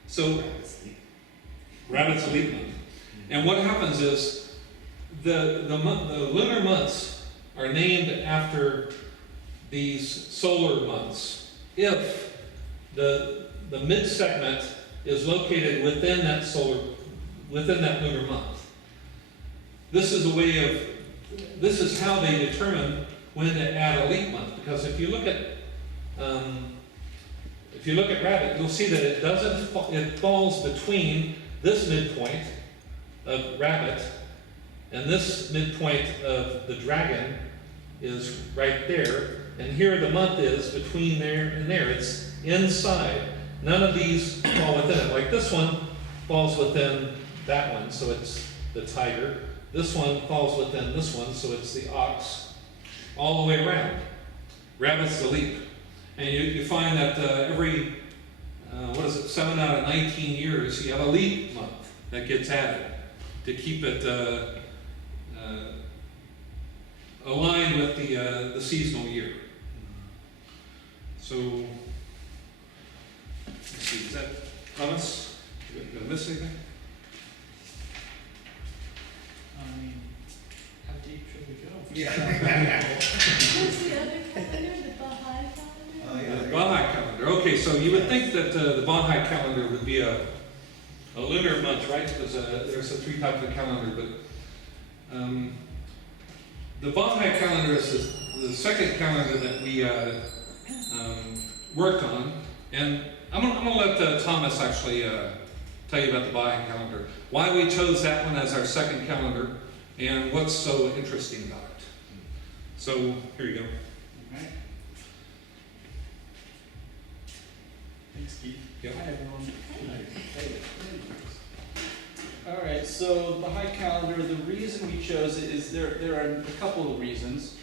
So rabbit's a leap month. And what happens is the lunar months are named after these solar months if the mid segment is located within that lunar month. This is how they determine when to add a leap month, because if you look at rabbit, you'll see that it falls between this midpoint of rabbit and this midpoint of the dragon is right there, and here the month is between there and there. It's inside. None of these fall within it. Like this one falls within that one, so it's the tiger. This one falls within this one, so it's the ox. All the way around. Rabbit's the leap. And you find that every 7 out of 19 years, you have a leap month that gets added to keep it aligned with the seasonal year. So, let's see, is that Thomas? Did I miss anything? How deep should we go? Yeah. What's the other calendar, the Bahai calendar? Oh, yeah. The Bahai calendar. Okay, so you would think that the Bahai calendar would be a lunar month, right? Because there's a 3 types of calendar, but the Bahai calendar is the second calendar that we worked on, and I'm gonna let Thomas actually tell you about the Bahai calendar, why we chose that one as our second calendar, and what's so interesting about it. So here you go. Alright. Thanks, Keith. Yep. Hi, everyone. Alright, so the Bahai calendar, the reason we chose it is there are a couple of reasons.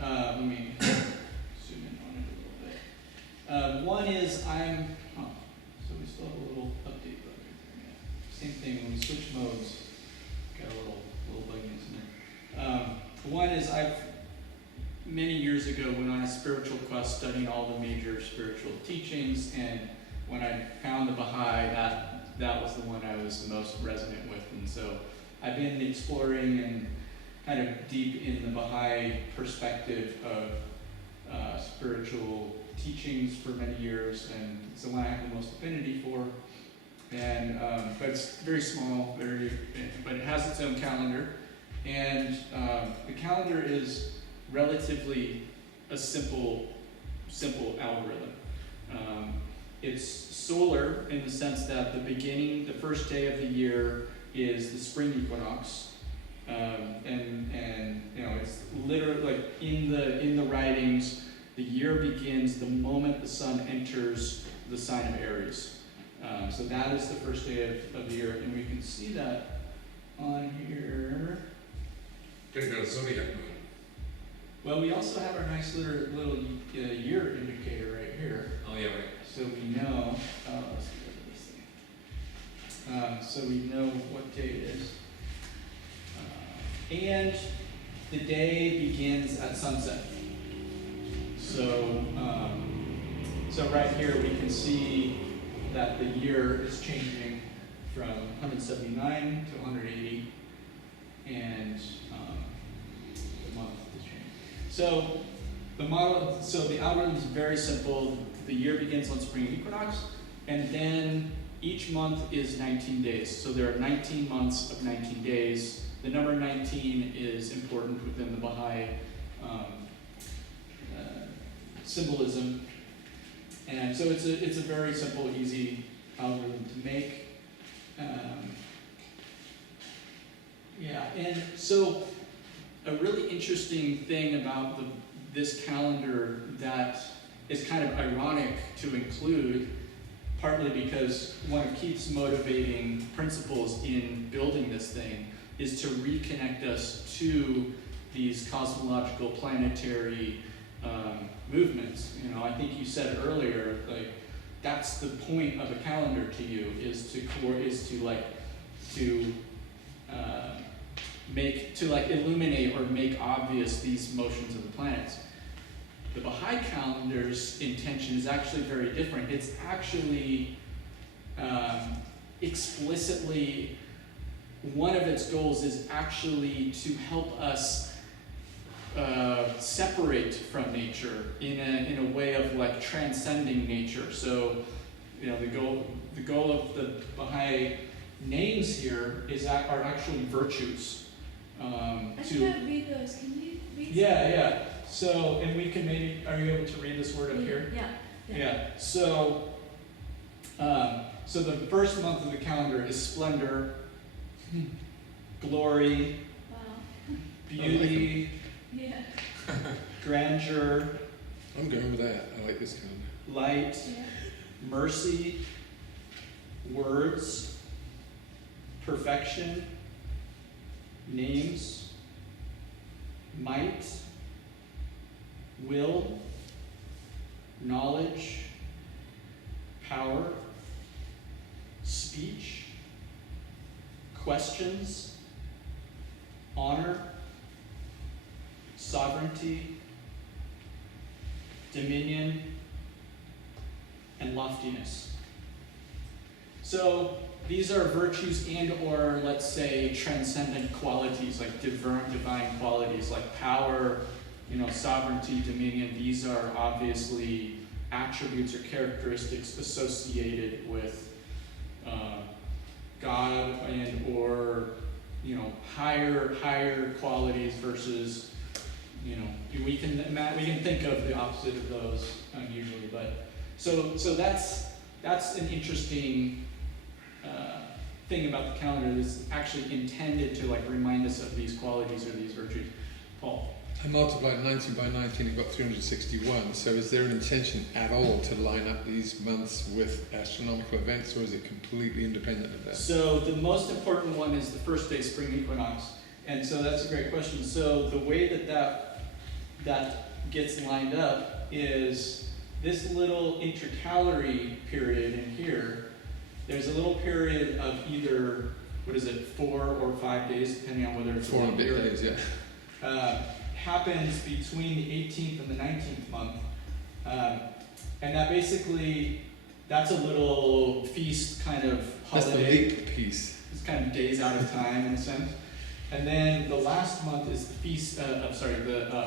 Let me zoom in on it a little bit. One is so we still have a little update bug right there. Yeah. Same thing, when we switch modes, got a little bugginess in there. One is many years ago went on a spiritual quest studying all the major spiritual teachings, and when I found the Bahai, that was the one I was the most resonant with, and so I've been exploring and kind of deep in the Bahai perspective of spiritual teachings for many years, and it's the one I have the most affinity for. And but it's very small, but it has its own calendar, and the calendar is relatively a simple algorithm. It's solar in the sense that the first day of the year is the spring equinox, And you know, it's literally like in the writings, the year begins the moment the sun enters the sign of Aries. So that is the first day of the year, and we can see that on here. Gonna go to zodiac moon. Well, we also have our nice little year indicator right here. Oh, yeah, right. So we know, let's get rid of this thing. So we know what day it is. And the day begins at sunset. So, so right here we can see that the year is changing from 179 to 180, and the month is changing. So the algorithm is very simple. The year begins on spring equinox, and then each month is 19 days. So there are 19 months of 19 days. The number 19 is important within the Bahai symbolism, and so it's a very simple, easy algorithm to make. And so a really interesting thing about this calendar that is kind of ironic to include, partly because one of Keith's motivating principles in building this thing is to reconnect us to these cosmological planetary movements. You know, I think you said earlier, like, that's the point of a calendar to you, is to illuminate or make obvious these motions of the planets. The Bahai calendar's intention is actually very different. It's actually explicitly, one of its goals is actually to help us separate from nature in a way of like transcending nature. So, you know, the goal of the Bahai names here are actually virtues. I can't read those. Can you read? Yeah. So, and we can maybe, are you able to read this word up here? Yeah. So, so the first month of the calendar is splendor, glory, Wow. beauty, Yeah. grandeur, I'm going with that. I like this calendar. light, Yeah. mercy, words, perfection, names, might, will, knowledge, power, speech, questions, honor, sovereignty, dominion, and loftiness. So these are virtues and or, let's say, transcendent qualities, like divine qualities, like power, you know, sovereignty, dominion. These are obviously attributes or characteristics associated with God and or, you know, higher qualities versus, you know, we can think of the opposite of those usually, but so that's an interesting thing about the calendar that's actually intended to like remind us of these qualities or these virtues. Paul? I multiplied 19 by 19 and got 361. So is there an intention at all to line up these months with astronomical events, or is it completely independent of that? So the most important one is the first day spring equinox. And so that's a great question. So the way that gets lined up is this little intercalary period in here. There's a little period of either, 4 or 5 days, depending on whether it's 4 and a bit days, yeah. Happens between the 18th and the 19th month. And that basically, that's a little feast kind of holiday. That's the leap piece. It's kind of days out of time in a sense. And then the last month is the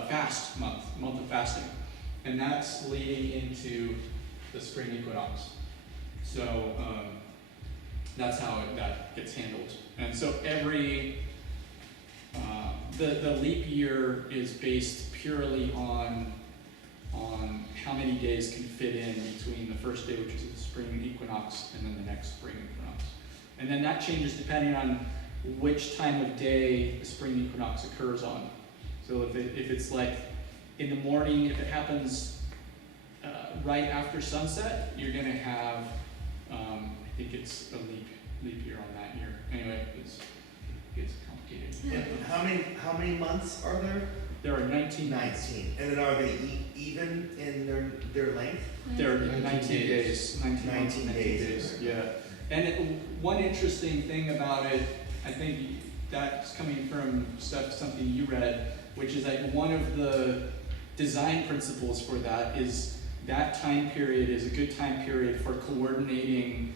fast month of fasting. And that's leading into the spring equinox. So that's how that gets handled. And so the leap year is based purely on how many days can fit in between the first day, which is the spring equinox, and then the next spring equinox. And then that changes depending on which time of day the spring equinox occurs on. So if it's like in the morning, if it happens right after sunset, you're gonna have, I think it's a leap year on that year. Anyway, it's complicated. And how many months are there? There are 19 months. 19. And then are they even in their length? There are 19 19 days. 19 months, 19 19 days. days, yeah. And one interesting thing about it, I think that's coming from something you read, which is that one of the design principles for that is that time period is a good time period for coordinating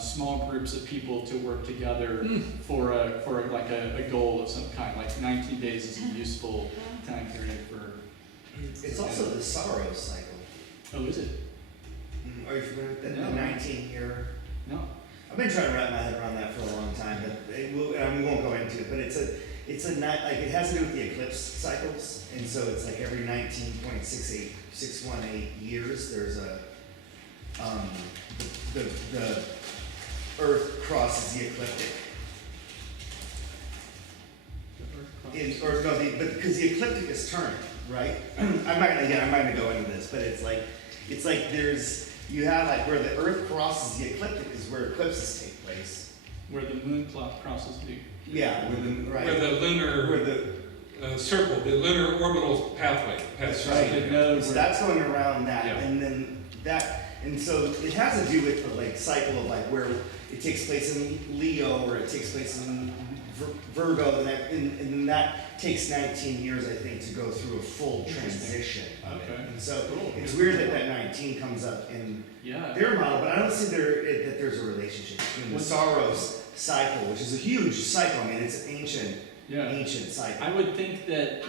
small groups of people to work together for a goal of some kind. Like 19 days is a useful time period for. It's also the sorrow cycle. Oh, is it? Are you familiar with that? No. The 19-year. No. I've been trying to wrap my head around that for a long time, but we won't go into it. But it's a night, like it has to do with the eclipse cycles, and so it's like every 19.618 years there's a the Earth crosses the ecliptic. Because the ecliptic is turning, right? I'm not gonna go into this, but it's like you have like where the Earth crosses the ecliptic is where eclipses take place. Where the moon clock crosses the. Yeah, Where the lunar circle, the lunar orbital pathway passes. That's right. through. The node So where- that's going around that, Yeah. and then and so it has to do with the like cycle of like where it takes place in Leo or it takes place in Virgo, and then that takes 19 years, I think, to go through a full transition. of it. Okay. And so it's weird that 19 comes up in Yeah. their model, but I don't see that there's a relationship between the Saros cycle, which is a huge cycle. I mean, it's an ancient cycle. I would think that,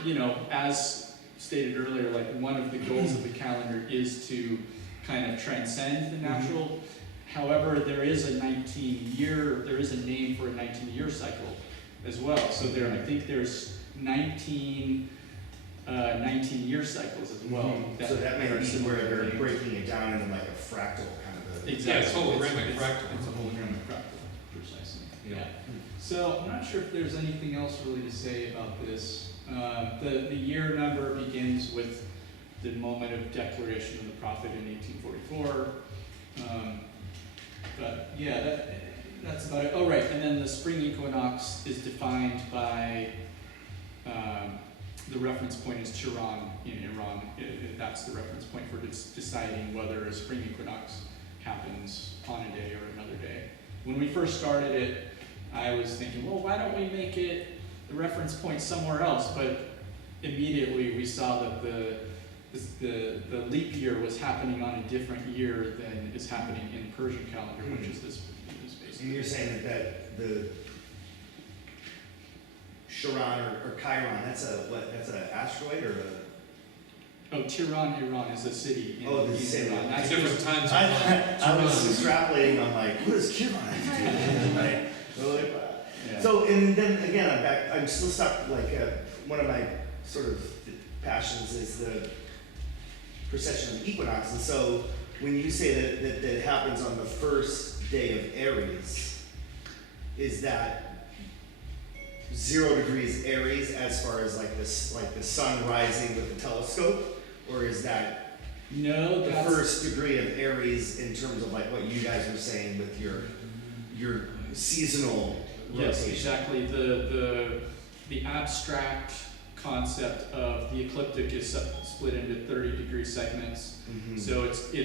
as stated earlier, like one of the goals of the calendar is to kind of transcend the natural. However, there is a name for a 19-year cycle as well. So I think there's 19 19-year cycles as well. So that may are be similar where they're names. breaking it down into like a fractal kind of a. Exactly. Yeah, it's hologramic fractal. It's a hologramic fractal, precisely. Yeah. So I'm not sure if there's anything else really to say about this. The year number begins with the moment of declaration of the prophet in 1844. But yeah, that's about it. Oh, right, and then the spring equinox is defined by the reference point is Chiran in Iran. That's the reference point for deciding whether a spring equinox happens on a day or another day. When we first started it, I was thinking, well, why don't we make it the reference point somewhere else? But immediately we saw that the leap year was happening on a different year than is happening in Persian calendar, which is this basically. And you're saying that the Chiron or Chiron, that's an asteroid or a? Oh, Tehran, Iran is a city in, Oh, the in city. Iran. It's That's different times of I was month. extrapolating. I'm like, what does Chiron have to do? Right? Really? Yeah. So, and then again, I'm still stuck. Like one of my sort of passions is the precession of the equinox. And so, when you say that it happens on the first day of Aries, is that 0 degrees Aries as far as like this, like the sun rising with the telescope, or is that No, the that's, first degree of Aries in terms of like what you guys were saying with your seasonal yes, rotation? exactly. The abstract concept of the ecliptic is split into 30-degree segments. Mhm. So it's Which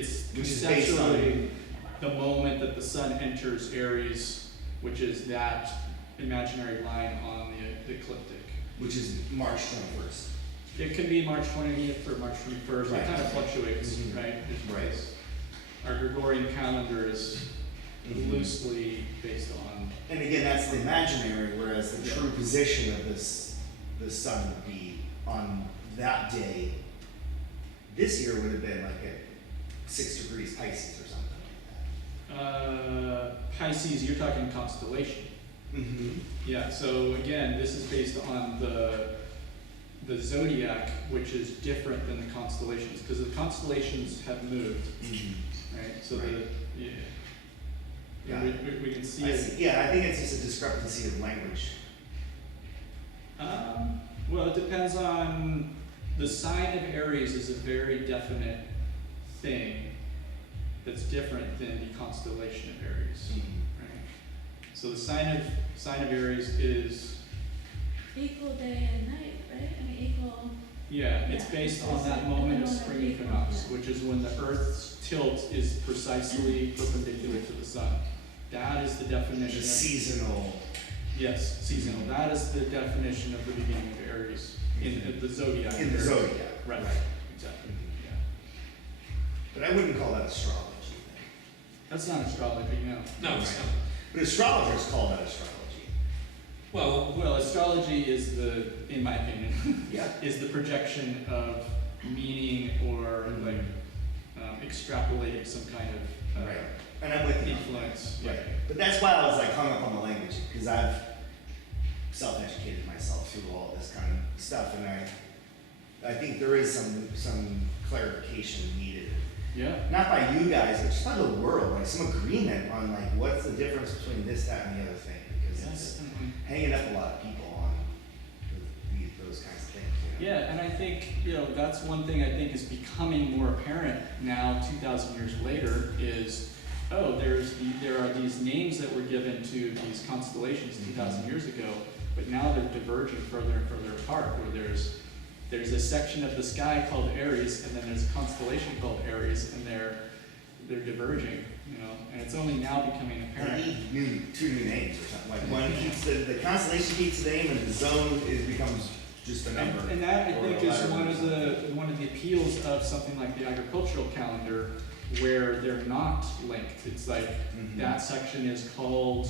is based on- conceptually the moment that the sun enters Aries, which is that imaginary line on the ecliptic. Which is March 21st. It could be March 20th or March 21st. Right. It kind of fluctuates, Mhm. right? Right. Our Gregorian calendar is Mhm. loosely based on. And again, that's the imaginary, whereas the true position of the sun would be on that day. This year would have been like at 6 degrees Pisces or something like Pisces, you're talking constellation. that. Mm-hmm. Yeah, so again, this is based on the zodiac, which is different than the constellations, because the constellations have moved, right? So Right. Got it. We can see I it. see. Yeah, I think it's just a discrepancy of language. Well, it depends on, the sign of Aries is a very definite thing that's different than the constellation of Aries, right? So the sign of Aries is, Equal day and night, right? I mean, equal, yeah, it's Yeah, based it's on that like moment of the lunar spring equal, equinox, yeah. which is when the Earth's tilt is precisely perpendicular to the sun. That is the definition The of, seasonal. yes, seasonal. That is the definition of the beginning of Aries in the zodiac. In the Aries. zodiac. Right, exactly, yeah. But I wouldn't call that astrology. That's not astrology, no. No, it's not. But astrologers call that astrology. Well, astrology is in my opinion, Yeah. is the projection of meaning or like extrapolating some kind of Right. And I'm with you. influence. Right. But that's why I was like hung up on the language, because I've self-educated myself through all this kind of stuff, and I think there is some clarification needed. Yeah. Not by you guys, but just by the world, like some agreement on like what's the difference between this, that, and the other thing, because Yes. it's hanging up a lot of people on those kinds of things. You know? Yeah, and I think, that's one thing I think is becoming more apparent now, 2,000 years later, is, there are these names that were given to these constellations 2,000 years ago, but now they're diverging further and further apart, where there's a section of the sky called Aries, and then there's a constellation called Aries, and they're diverging, and it's only now becoming They apparent. need two new names or something. Like one keeps the constellation keeps the name, and the zone becomes just a number. And that I or think a is letter one or of the appeals of something like the agricultural calendar, where they're not linked. It's like Mhm. that section is called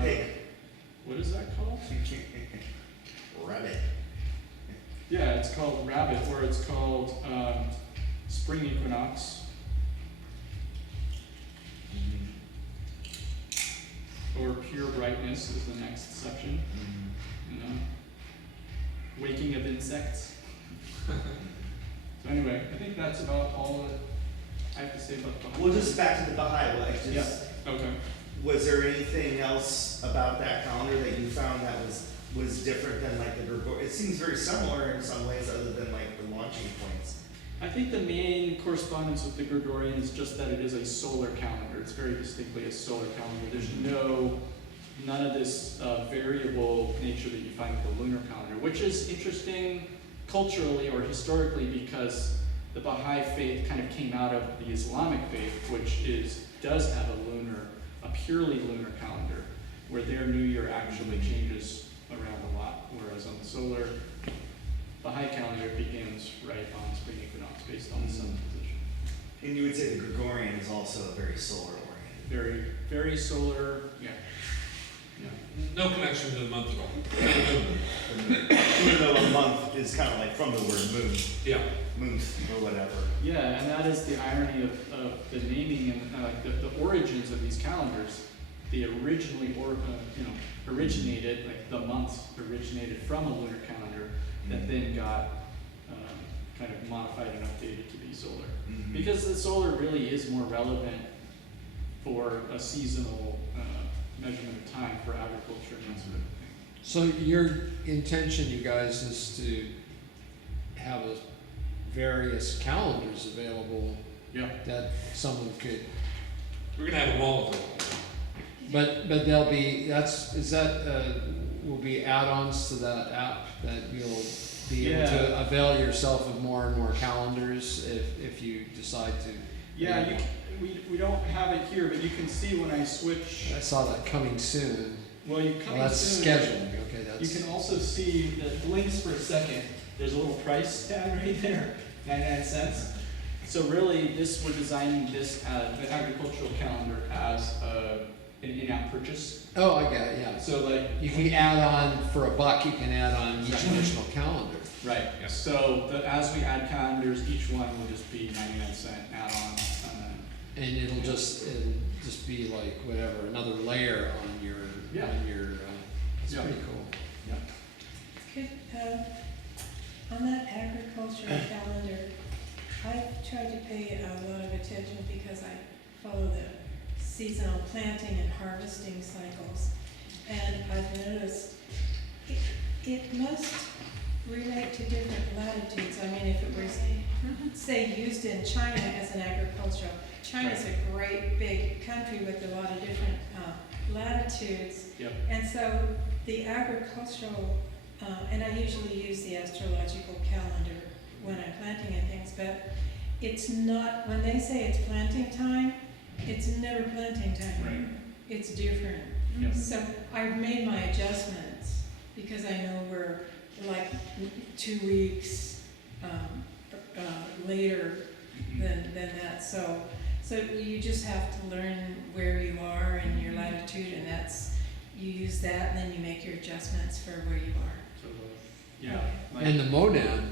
Pig. what is that called? Rabbit. Yeah, it's called Rabbit, or it's called Spring Equinox. Or Pure Brightness is the next section. Waking of insects. So anyway, I think that's about all that I have to say about the Bahai. Well, just back to the Bahai. Like, just, Yeah. Okay. was there anything else about that calendar that you found that was different than like the Gregorian? It seems very similar in some ways, other than like the launching points. I think the main correspondence with the Gregorian is just that it is a solar calendar. It's very distinctly a solar calendar. There's none of this variable nature that you find with the lunar calendar, which is interesting culturally or historically, because the Baha'i faith kind of came out of the Islamic faith, which does have a purely lunar calendar, where their new year actually changes around a lot, whereas on the solar Baha'i calendar it begins right on spring equinox based on the sun's position. And you would say the Gregorian is also very solar oriented. Very, very solar, yeah. No connection to the month at all. Even though a month is kind of like from the word moon, Yeah. moons or whatever. Yeah, and that is the irony of the naming and like the origins of these calendars. They originated, like the months originated from a lunar calendar that then got kind of modified and updated to be solar. Mhm. Because the solar really is more relevant for a seasonal measurement of time for agriculture and that sort of thing. So your intention, you guys, is to have various calendars available Yeah. that someone could, We're gonna have them all available. but they'll be, will be add-ons to that app that you'll be able to avail yourself of more and more calendars if you decide to. Yeah, we don't have it here, but you can see when I switch. I saw that coming soon. Well, you Well, coming that's soon. scheduled, okay, You that's. can also see that blinks for a second. There's a little price tag right there, 99 cents. So really, we're designing this the agricultural calendar as an in-app purchase. Oh, I get it, yeah. So like You can add on, for $1, you can add on each additional calendar. right. Yes. So as we add calendars, each one will just be 99-cent add-on. And it'll just be like whatever, another layer on your, Yeah. it's Yeah. pretty cool. Could, on that agricultural calendar, I've tried to pay a lot of attention because I follow the seasonal planting and harvesting cycles. And I've noticed it must relate to different latitudes. I mean, if it was, say, used in China as an agricultural, China's a great big country with a lot of different latitudes. Yep. And so the agricultural, and I usually use the astrological calendar when I'm planting and things, but it's not, when they say it's planting time, it's never planting time. Right. It's different. Yep. So I've made my adjustments because I know we're like 2 weeks later than that. So you just have to learn where you are and your latitude, and that's, you use that and then you make your adjustments for where you are. Totally. Yeah. Like, And the monad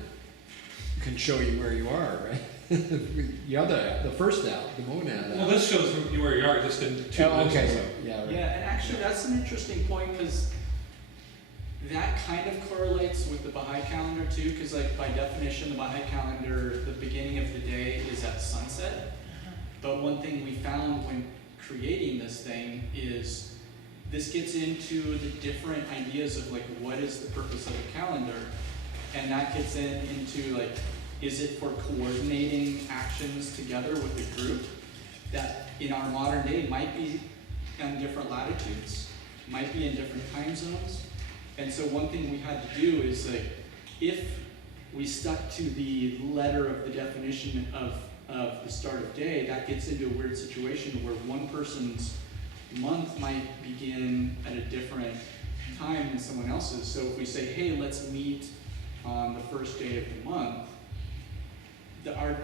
can show you where you are, right? The first app, the monad app. Well, this shows where you are just in 2 Oh, minutes. okay, or so. yeah, right. yeah, and actually that's an interesting point because that kind of correlates with the Bahai calendar too, because like by definition, the Bahai calendar, the beginning of the day is at sunset. But one thing we found when creating this thing is this gets into the different ideas of like what is the purpose of a calendar, and that gets into like, is it for coordinating actions together with the group that in our modern day might be on different latitudes, might be in different time zones. And so one thing we had to do is like, if we stuck to the letter of the definition of the start of day, that gets into a weird situation where one person's month might begin at a different time than someone else's. So if we say, hey, let's meet on the first day of the month,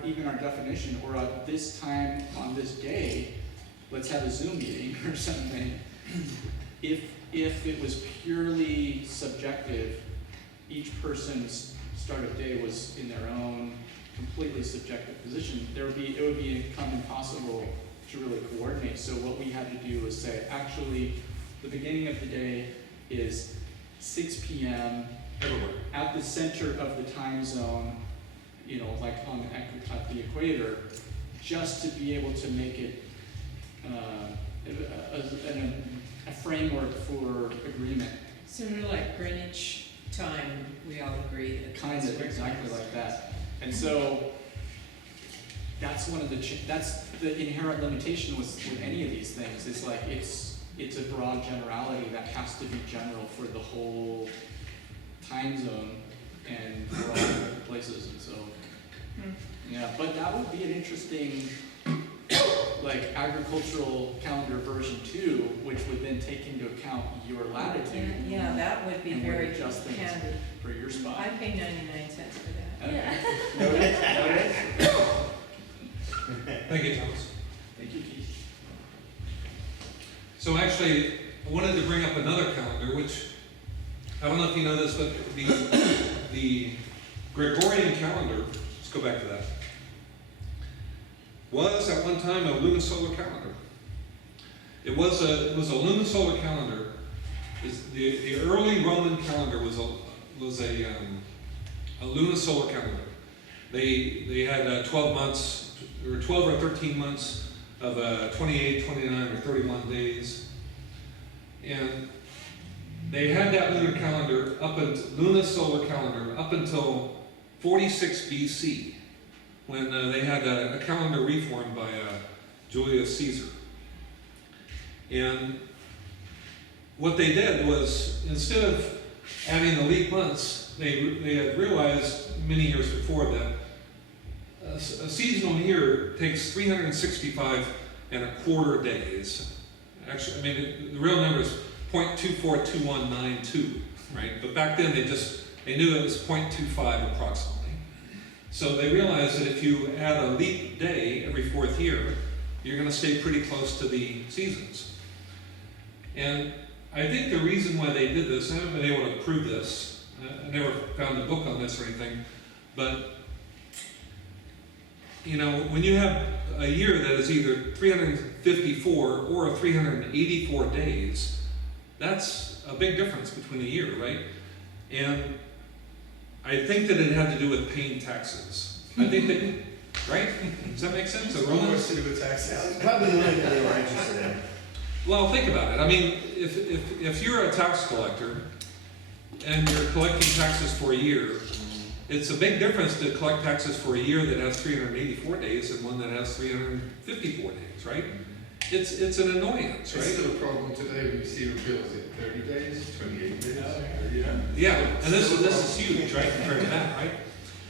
even our definition, or at this time on this day, let's have a Zoom meeting or something. If it was purely subjective, each person's start of day was in their own completely subjective position, it would become impossible to really coordinate. So what we had to do was say, actually, the beginning of the day is 6 p.m. Everywhere. at the center of the time zone, you know, like at the equator, just to be able to make it a framework for agreement. Sort of like Greenwich time, we all agree that. Kind that's of where it exactly is. like that. And so that's one of the that's the inherent limitation with any of these things. It's like it's a broad generality that has to be general for the whole time zone and for all different places. And so yeah, but that would be an interesting like agricultural calendar version 2, which would then take into account your latitude Yeah, that would be and would very adjust things handy. for your spot. I pay 99 cents for that. Okay. Yeah. Noted. Thank you, Thomas. Thank you, Keith. So actually, I wanted to bring up another calendar, which, I don't know if you know this, but the Gregorian calendar, let's go back to that, was at one time a lunisolar calendar. It was a lunisolar calendar. The early Roman calendar was a lunisolar calendar. They had 12 months, or 12 or 13 months of 28, 29, or 31 days. And they had that lunar calendar lunisolar calendar up until 46 BC, when they had a calendar reformed by Julius Caesar. And what they did was, instead of adding the leap months, they had realized many years before that a seasonal year takes 365.25 days. Actually, I mean, the real number is 0.242192, right? But back then they knew it was 0.25 approximately. So they realized that if you add a leap day every 4th year, you're going to stay pretty close to the seasons. And I think the reason why they did this, I haven't been able to prove this, I never found a book on this or anything, but you know, when you have a year that is either 354 or 384 days, that's a big difference between a year, right? And I think that it had to do with paying taxes. I think that right? Does that make sense? A It's Roman? always to do with taxes. That was probably the only thing they were interested in. Well, think about it. I mean, if you're a tax collector and you're collecting taxes for a year, it's a big difference to collect taxes for a year that has 384 days and one that has 354 days, right? It's an annoyance, It's right? still a problem today when you see your bills at 30 days, 28 days. Yeah, and this is huge, right, compared to that, right?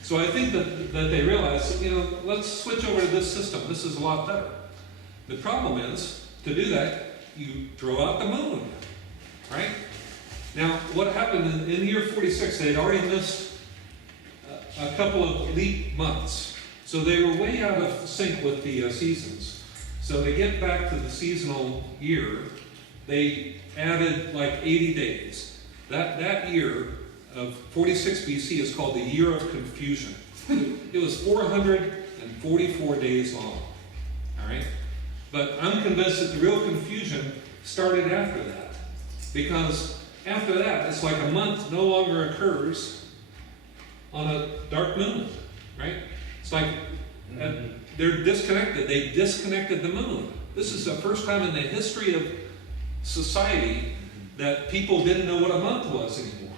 So I think that they realize, let's switch over to this system. This is a lot better. The problem is, to do that, you throw out the moon, right? Now, what happened in year 46, they'd already missed a couple of leap months. So they were way out of sync with the seasons. So to get back to the seasonal year, they added like 80 days. That year of 46 BC is called the Year of Confusion. It was 444 days long, all right? But I'm convinced that the real confusion started after that. Because after that, it's like a month no longer occurs on a dark moon, right? It's like they're disconnected. They disconnected the moon. This is the first time in the history of society that people didn't know what a month was anymore,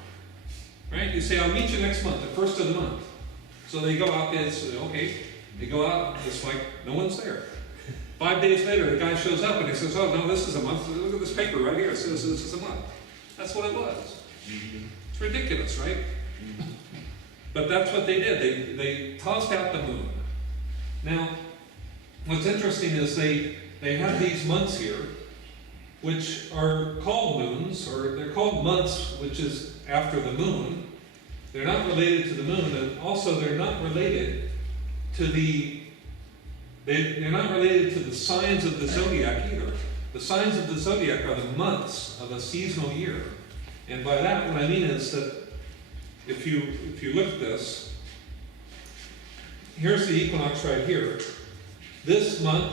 right? You say, I'll meet you next month, the first of the month. So they go out there and say, okay. They go out, it's like no one's there. 5 days later, the guy shows up and he says, oh, no, this is a month. Look at this paper right here. It says this is a month. That's what it was. It's ridiculous, right? But that's what they did. They tossed out the moon. Now, what's interesting is they have these months here, which are called moons, or they're called months, which is after the moon. They're not related to the moon, and also they're not related to they're not related to the signs of the zodiac either. The signs of the zodiac are the months of a seasonal year. And by that, what I mean is that if you look at this, here's the equinox right here. This month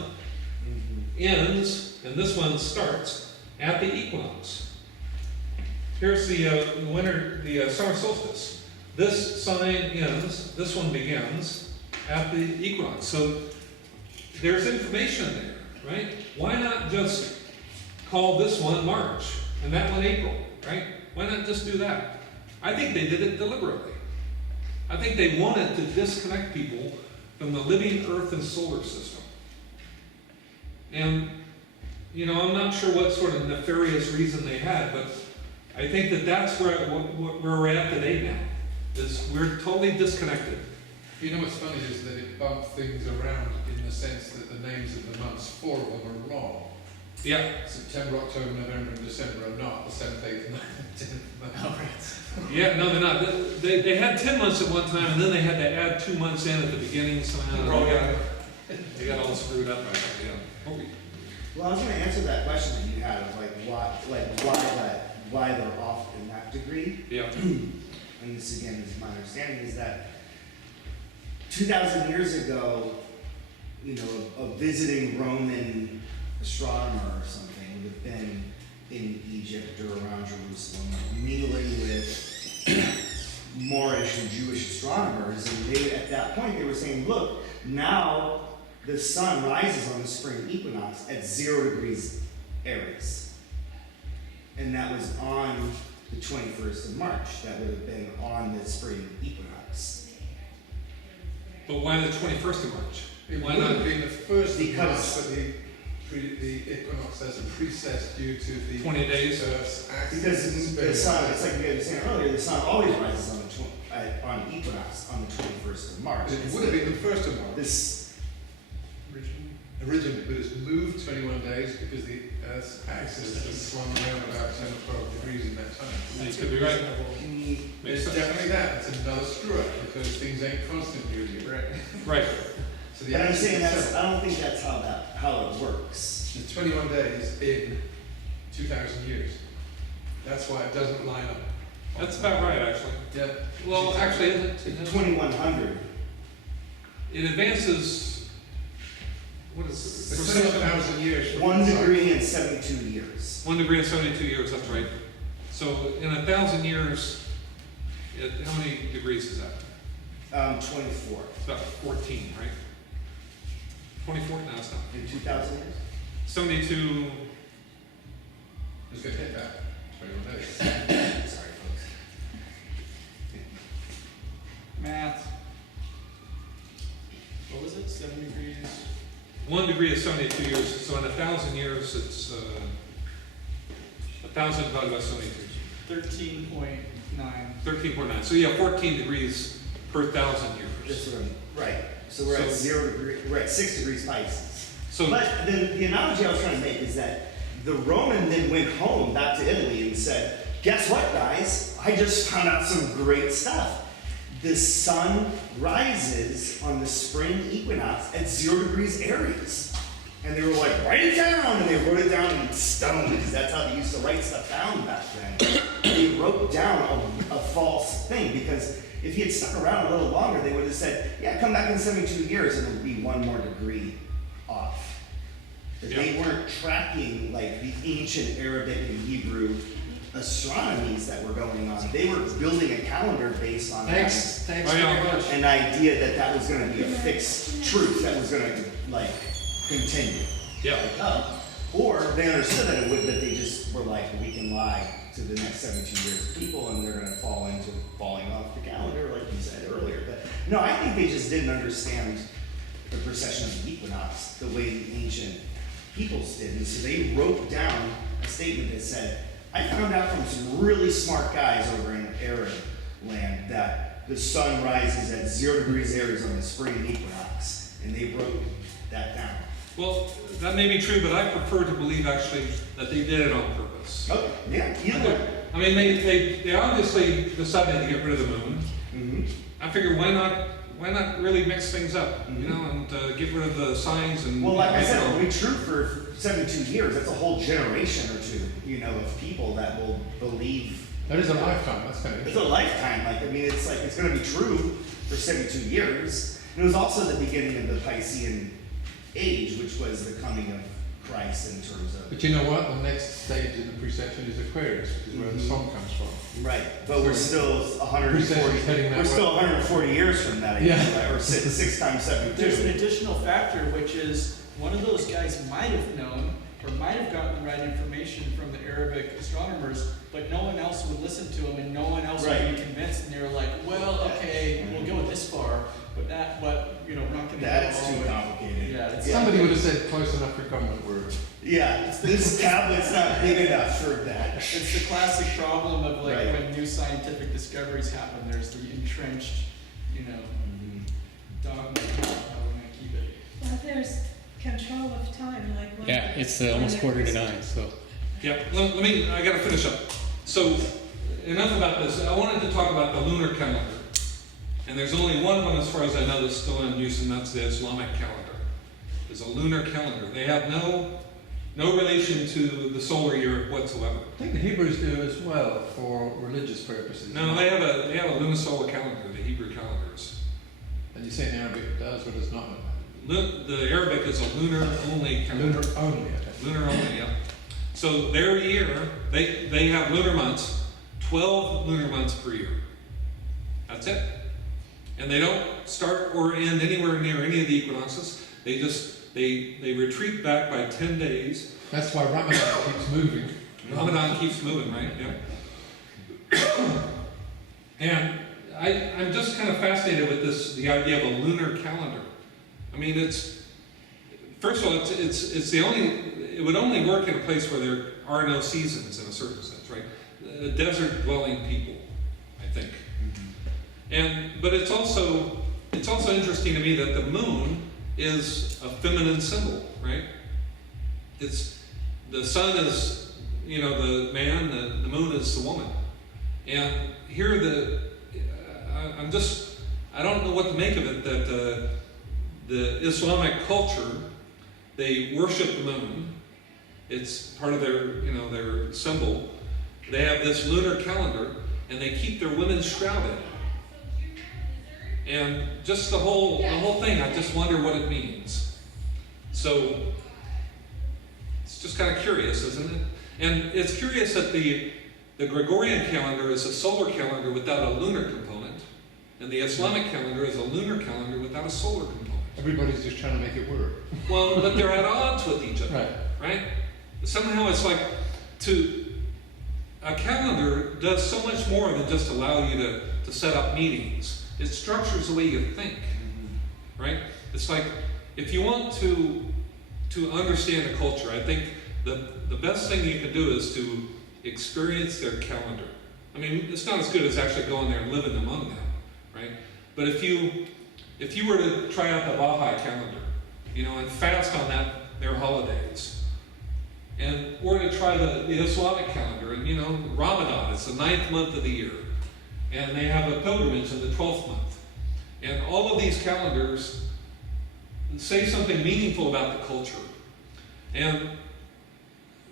ends, and this one starts at the equinox. Here's the summer solstice. This sign ends, this one begins at the equinox. So there's information there, right? Why not just call this one March and that one April, right? Why not just do that? I think they did it deliberately. I think they wanted to disconnect people from the living Earth and solar system. And, I'm not sure what sort of nefarious reason they had, but I think that that's where we're at today now, is we're totally disconnected. You know what's funny is that it bumped things around in the sense that the names of the months, 4 of them are wrong. Yeah. September, October, November, and December are not the 7th, 8th, 9th, 10th month. Oh, right. Yeah, no, they're not. They had 10 months at one time, and then they had to add 2 months in at the beginning somehow. They got all screwed up right there, yeah. Well, I was going to answer that question that you had of why they're off in that degree. Yeah. And this again is my understanding is that 2,000 years ago, a visiting Roman astronomer or something would have been in Egypt or around Jerusalem, mingling with Moorish and Jewish astronomers, and at that point they were saying, look, now the sun rises on the spring equinox at 0 degrees Aries. And that was on the 21st of March. That would have been on the spring equinox. But why the 21st of March? It Why would not? have been the first Because- of March, but the equinox as a precess due to the 20 days? Earth's axis. Because the sun, it's like you were saying earlier, the sun always rises on equinox on the 21st of March. It would have been the first of March. This Originally, but it's moved 21 days because the Earth's axis has swung around about 10 or 12 degrees in that time. You could be right. It's Makes sense. definitely that. It's another screw up because things ain't constant usually. Right. So the And I'm axis saying itself- I don't think that's how it works. It's 21 days in 2,000 years. That's why it doesn't line up. That's about right, actually. Yeah. Well, actually, isn't it? 2100. It advances. What is it? It's 7,000 years. from 1 the sun. degree and 72 years. 1 degree and 72 years, that's right. So in 1,000 years, how many degrees is that? 24. It's about 14, right? 24? No, it's not. In 2,000 years? 72. Let's get hit back. 21 days. Sorry, folks. Math. What was it? 7 degrees? 1 degree is 72 years, so in 1,000 years, it's 1,000 divided by 72. 13.9. 13.9. So yeah, 14 degrees per 1,000 years. That's what I'm, right. So we're at So- 0 degree, we're at 6 degrees Pisces. So But the analogy I was trying to make is that the Roman then went home back to Italy and said, guess what, guys? I just found out some great stuff. The sun rises on the spring equinox at 0 degrees Aries. And they were like, write it down! And they wrote it down in stone, because that's how they used to write stuff down back then. They wrote down a false thing, because if he had stuck around a little longer, they would have said, yeah, come back in 72 years and it'll be 1 more degree off. But they weren't tracking like the ancient Arabic and Hebrew astronomies that were going on. They were building a calendar based on Thanks Oh, very yeah. much. an idea that that was going to be a fixed truth that was going to like continue. yeah, Or they understood that it would, but they just were like, we can lie to the next 72 years of people, and they're going to fall into falling off the calendar, like you said earlier. But no, I think they just didn't understand the precession of the equinox the way the ancient peoples did. And so they wrote down a statement that said, I found out from some really smart guys over in Arab land that the sun rises at 0 degrees Aries on the spring equinox. And they wrote that down. well, that may be true, but I prefer to believe actually that they did it on purpose. Oh, yeah, either way. I mean, they obviously decided to get rid of the moon. Mm-hmm. I figure why not really mix things up, you know, and get rid of the signs and. Well, like I make it said, all- it'll be true for 72 years. That's a whole generation or two, you know, of people that will believe. That is a lifetime, that's kind of It's a lifetime. Like, I mean, it's like, it's going to be true for 72 years. And it was also the beginning of the Piscean age, which was the coming of Christ in terms of. But you know what? The next stage in the precession is Aquarius, which is where the sun comes from. Right, but we're still Precession's heading 140. that We're way. still 140 years from that, I Yeah. guess, right? Or six times There's an 72. additional factor, which is one of those guys might have known or might have gotten the right information from the Arabic astronomers, but no one else would listen to him and no one else would Right. be convinced. And they were like, well, okay, we'll go this far, but you know, we're not going to That's go all too the way. complicated. Yeah, it's Somebody would have said close enough for government word. Yeah, this tablet's not big enough for that. It's the classic problem of like Right. when new scientific discoveries happen, there's the entrenched, you know, dogma of how we're going to keep it. Well, there's control of time, like when. Yeah, it's almost quarter to 9, so. Yeah, let me, I gotta finish up. So, enough about this. I wanted to talk about the lunar calendar. And there's only one of them, as far as I know, that's still in use, and that's the Islamic calendar. It's a lunar calendar. They have no relation to the solar year whatsoever. I think the Hebrews do as well for religious purposes. No, they have a lunisolar calendar, the Hebrew calendars. And you say in Arabic does or does not? The Arabic is a lunar-only calendar. Lunar only, okay. Lunar only, yeah. So their year, they have lunar months, 12 lunar months per year. That's it. And they don't start or end anywhere near any of the equinoxes. They just, they retreat back by 10 days. That's why Ramadan keeps moving. Ramadan keeps moving, right? Yeah. And I'm just kind of fascinated with this, the idea of a lunar calendar. I mean, first of all, it's the only, it would only work in a place where there are no seasons in a certain sense, right? Desert dwelling people, I think. But it's also interesting to me that the moon is a feminine symbol, right? The sun is, you know, the man, the moon is the woman. And here I don't know what to make of it, that the Islamic culture, they worship the moon. It's part of their, you know, their symbol. They have this lunar calendar, and they keep their women shrouded. And just the whole thing, I just wonder what it means. So it's just kind of curious, isn't it? And it's curious that the Gregorian calendar is a solar calendar without a lunar component, and the Islamic calendar is a lunar calendar without a solar component. Everybody's just trying to make it work. Well, but they're at odds with each other, Right. right? Somehow it's like a calendar does so much more than just allow you to set up meetings. It structures the way you think, right? It's like, if you want to understand a culture, I think the best thing you can do is to experience their calendar. I mean, it's not as good as actually going there and living among them, right? But if you were to try out the Bahai calendar, and fast on their holidays, or to try the Islamic calendar, and Ramadan, it's the 9th month of the year, and they have a pilgrimage in the 12th month, and all of these calendars say something meaningful about the culture. And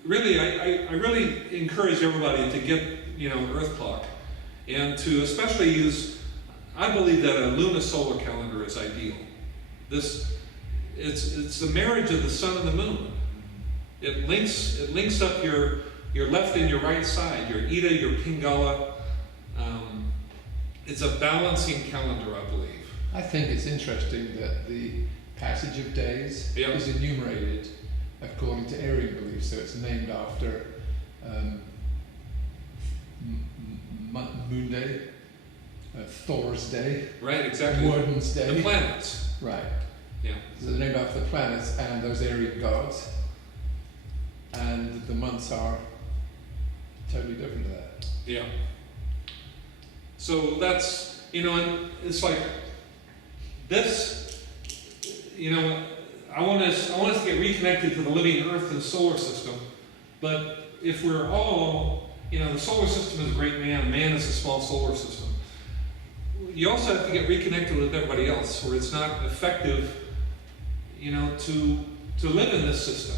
really, I really encourage everybody to get EarthClock, and to especially use. I believe that a lunisolar calendar is ideal. It's the marriage of the sun and the moon. It links up your left and your right side, your Ida, your Pingala. It's a balancing calendar, I believe. I think it's interesting that the passage of days is enumerated according to Aryan belief, so it's named after Moon Day, Thor's Day, Right, exactly. Woden's Day. The planets. Right. Yeah. So they're named after the planets and those Aryan gods, and the months are totally different to that. Yeah. So that's, and it's like this, I want us to get reconnected to the living Earth and solar system, but if we're all, the solar system is a great man is a small solar system. You also have to get reconnected with everybody else, where it's not effective, to live in this system.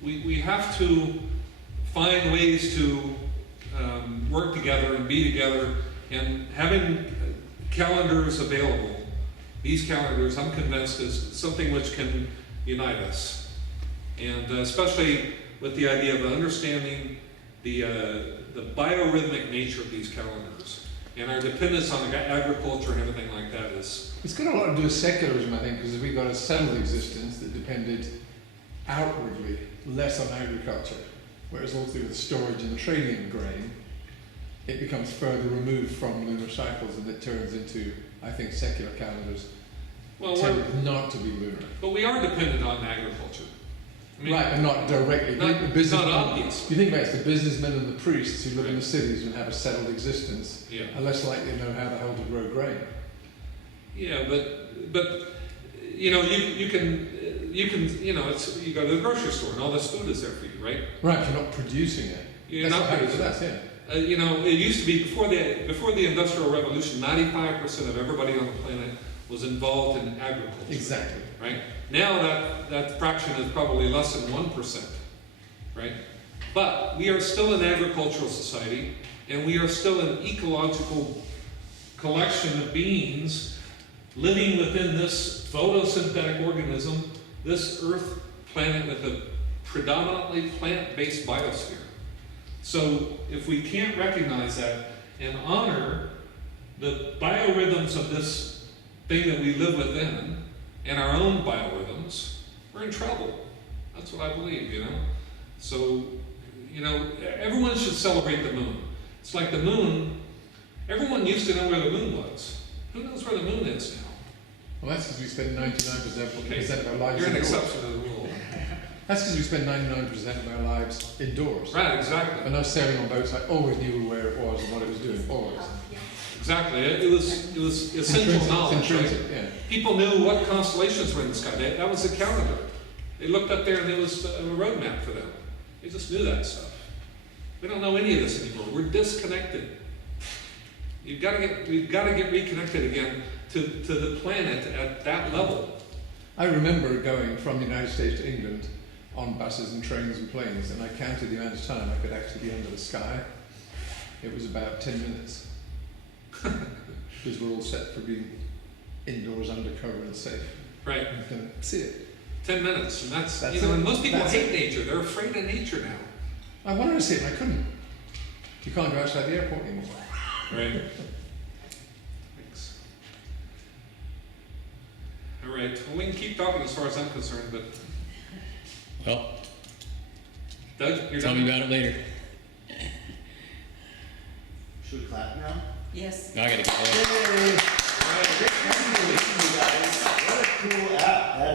We have to find ways to work together and be together, and having calendars available. These calendars, I'm convinced, is something which can unite us, and especially with the idea of understanding the biorhythmic nature of these calendars, and our dependence on agriculture and everything like that is. It's got a lot to do with secularism, I think, because we've got a settled existence that depended outwardly less on agriculture, whereas all through the storage and trading of grain, it becomes further removed from lunar cycles, and it turns into, I think, secular calendars tend not to be lunar. But we are dependent on agriculture. I mean, Right, and not directly. Not obvious. You think about it, it's the businessmen and the priests who live in the cities and have a settled existence, Yeah. are less likely to know how the hell to grow grain. Yeah, but you can it's, you go to the grocery store and all this food is there for you, right? Right, you're not producing it. You're That's not how producing that's, yeah. it used to be before the Industrial Revolution, 95% of everybody on the planet was involved in agriculture. Exactly. Right? Now that fraction is probably less than 1%, right? But we are still an agricultural society, and we are still an ecological collection of beings living within this photosynthetic organism, this Earth planet with a predominantly plant-based biosphere. So if we can't recognize that and honor the biorhythms of this thing that we live within, and our own biorhythms, we're in trouble. That's what I believe, So, everyone should celebrate the moon. It's like the moon, everyone used to know where the moon was. Who knows where the moon is now? Well, that's because we spend 99% of our lives You're an indoors. exception to the rule. That's because we spend 99% of our lives indoors. Right, exactly. And us sailing on boats, I always knew where it was and what it was doing, always. Exactly. It was essential knowledge. Right? Yeah. People knew what constellations were in the sky. That was the calendar. They looked up there and it was a roadmap for them. They just knew that stuff. We don't know any of this anymore. We're disconnected. We've got to get reconnected again to the planet at that level. I remember going from the United States to England on buses and trains and planes, and I counted the amount of time I could actually be under the sky. It was about 10 minutes. Because we're all set for being indoors, undercover, and safe. Right. You can see it. 10 minutes, and that's it. and most people That's hate it. nature. They're afraid of nature now. I wanted to see it, and I couldn't. You can't go outside the airport anymore. Right. Thanks. All right, well, we can keep talking as far as I'm concerned, but Well, Doug, you're tell done? me about it later. Should we clap now? Yes. Now I gotta go. Yay! Congratulations, you guys. What a cool app that is.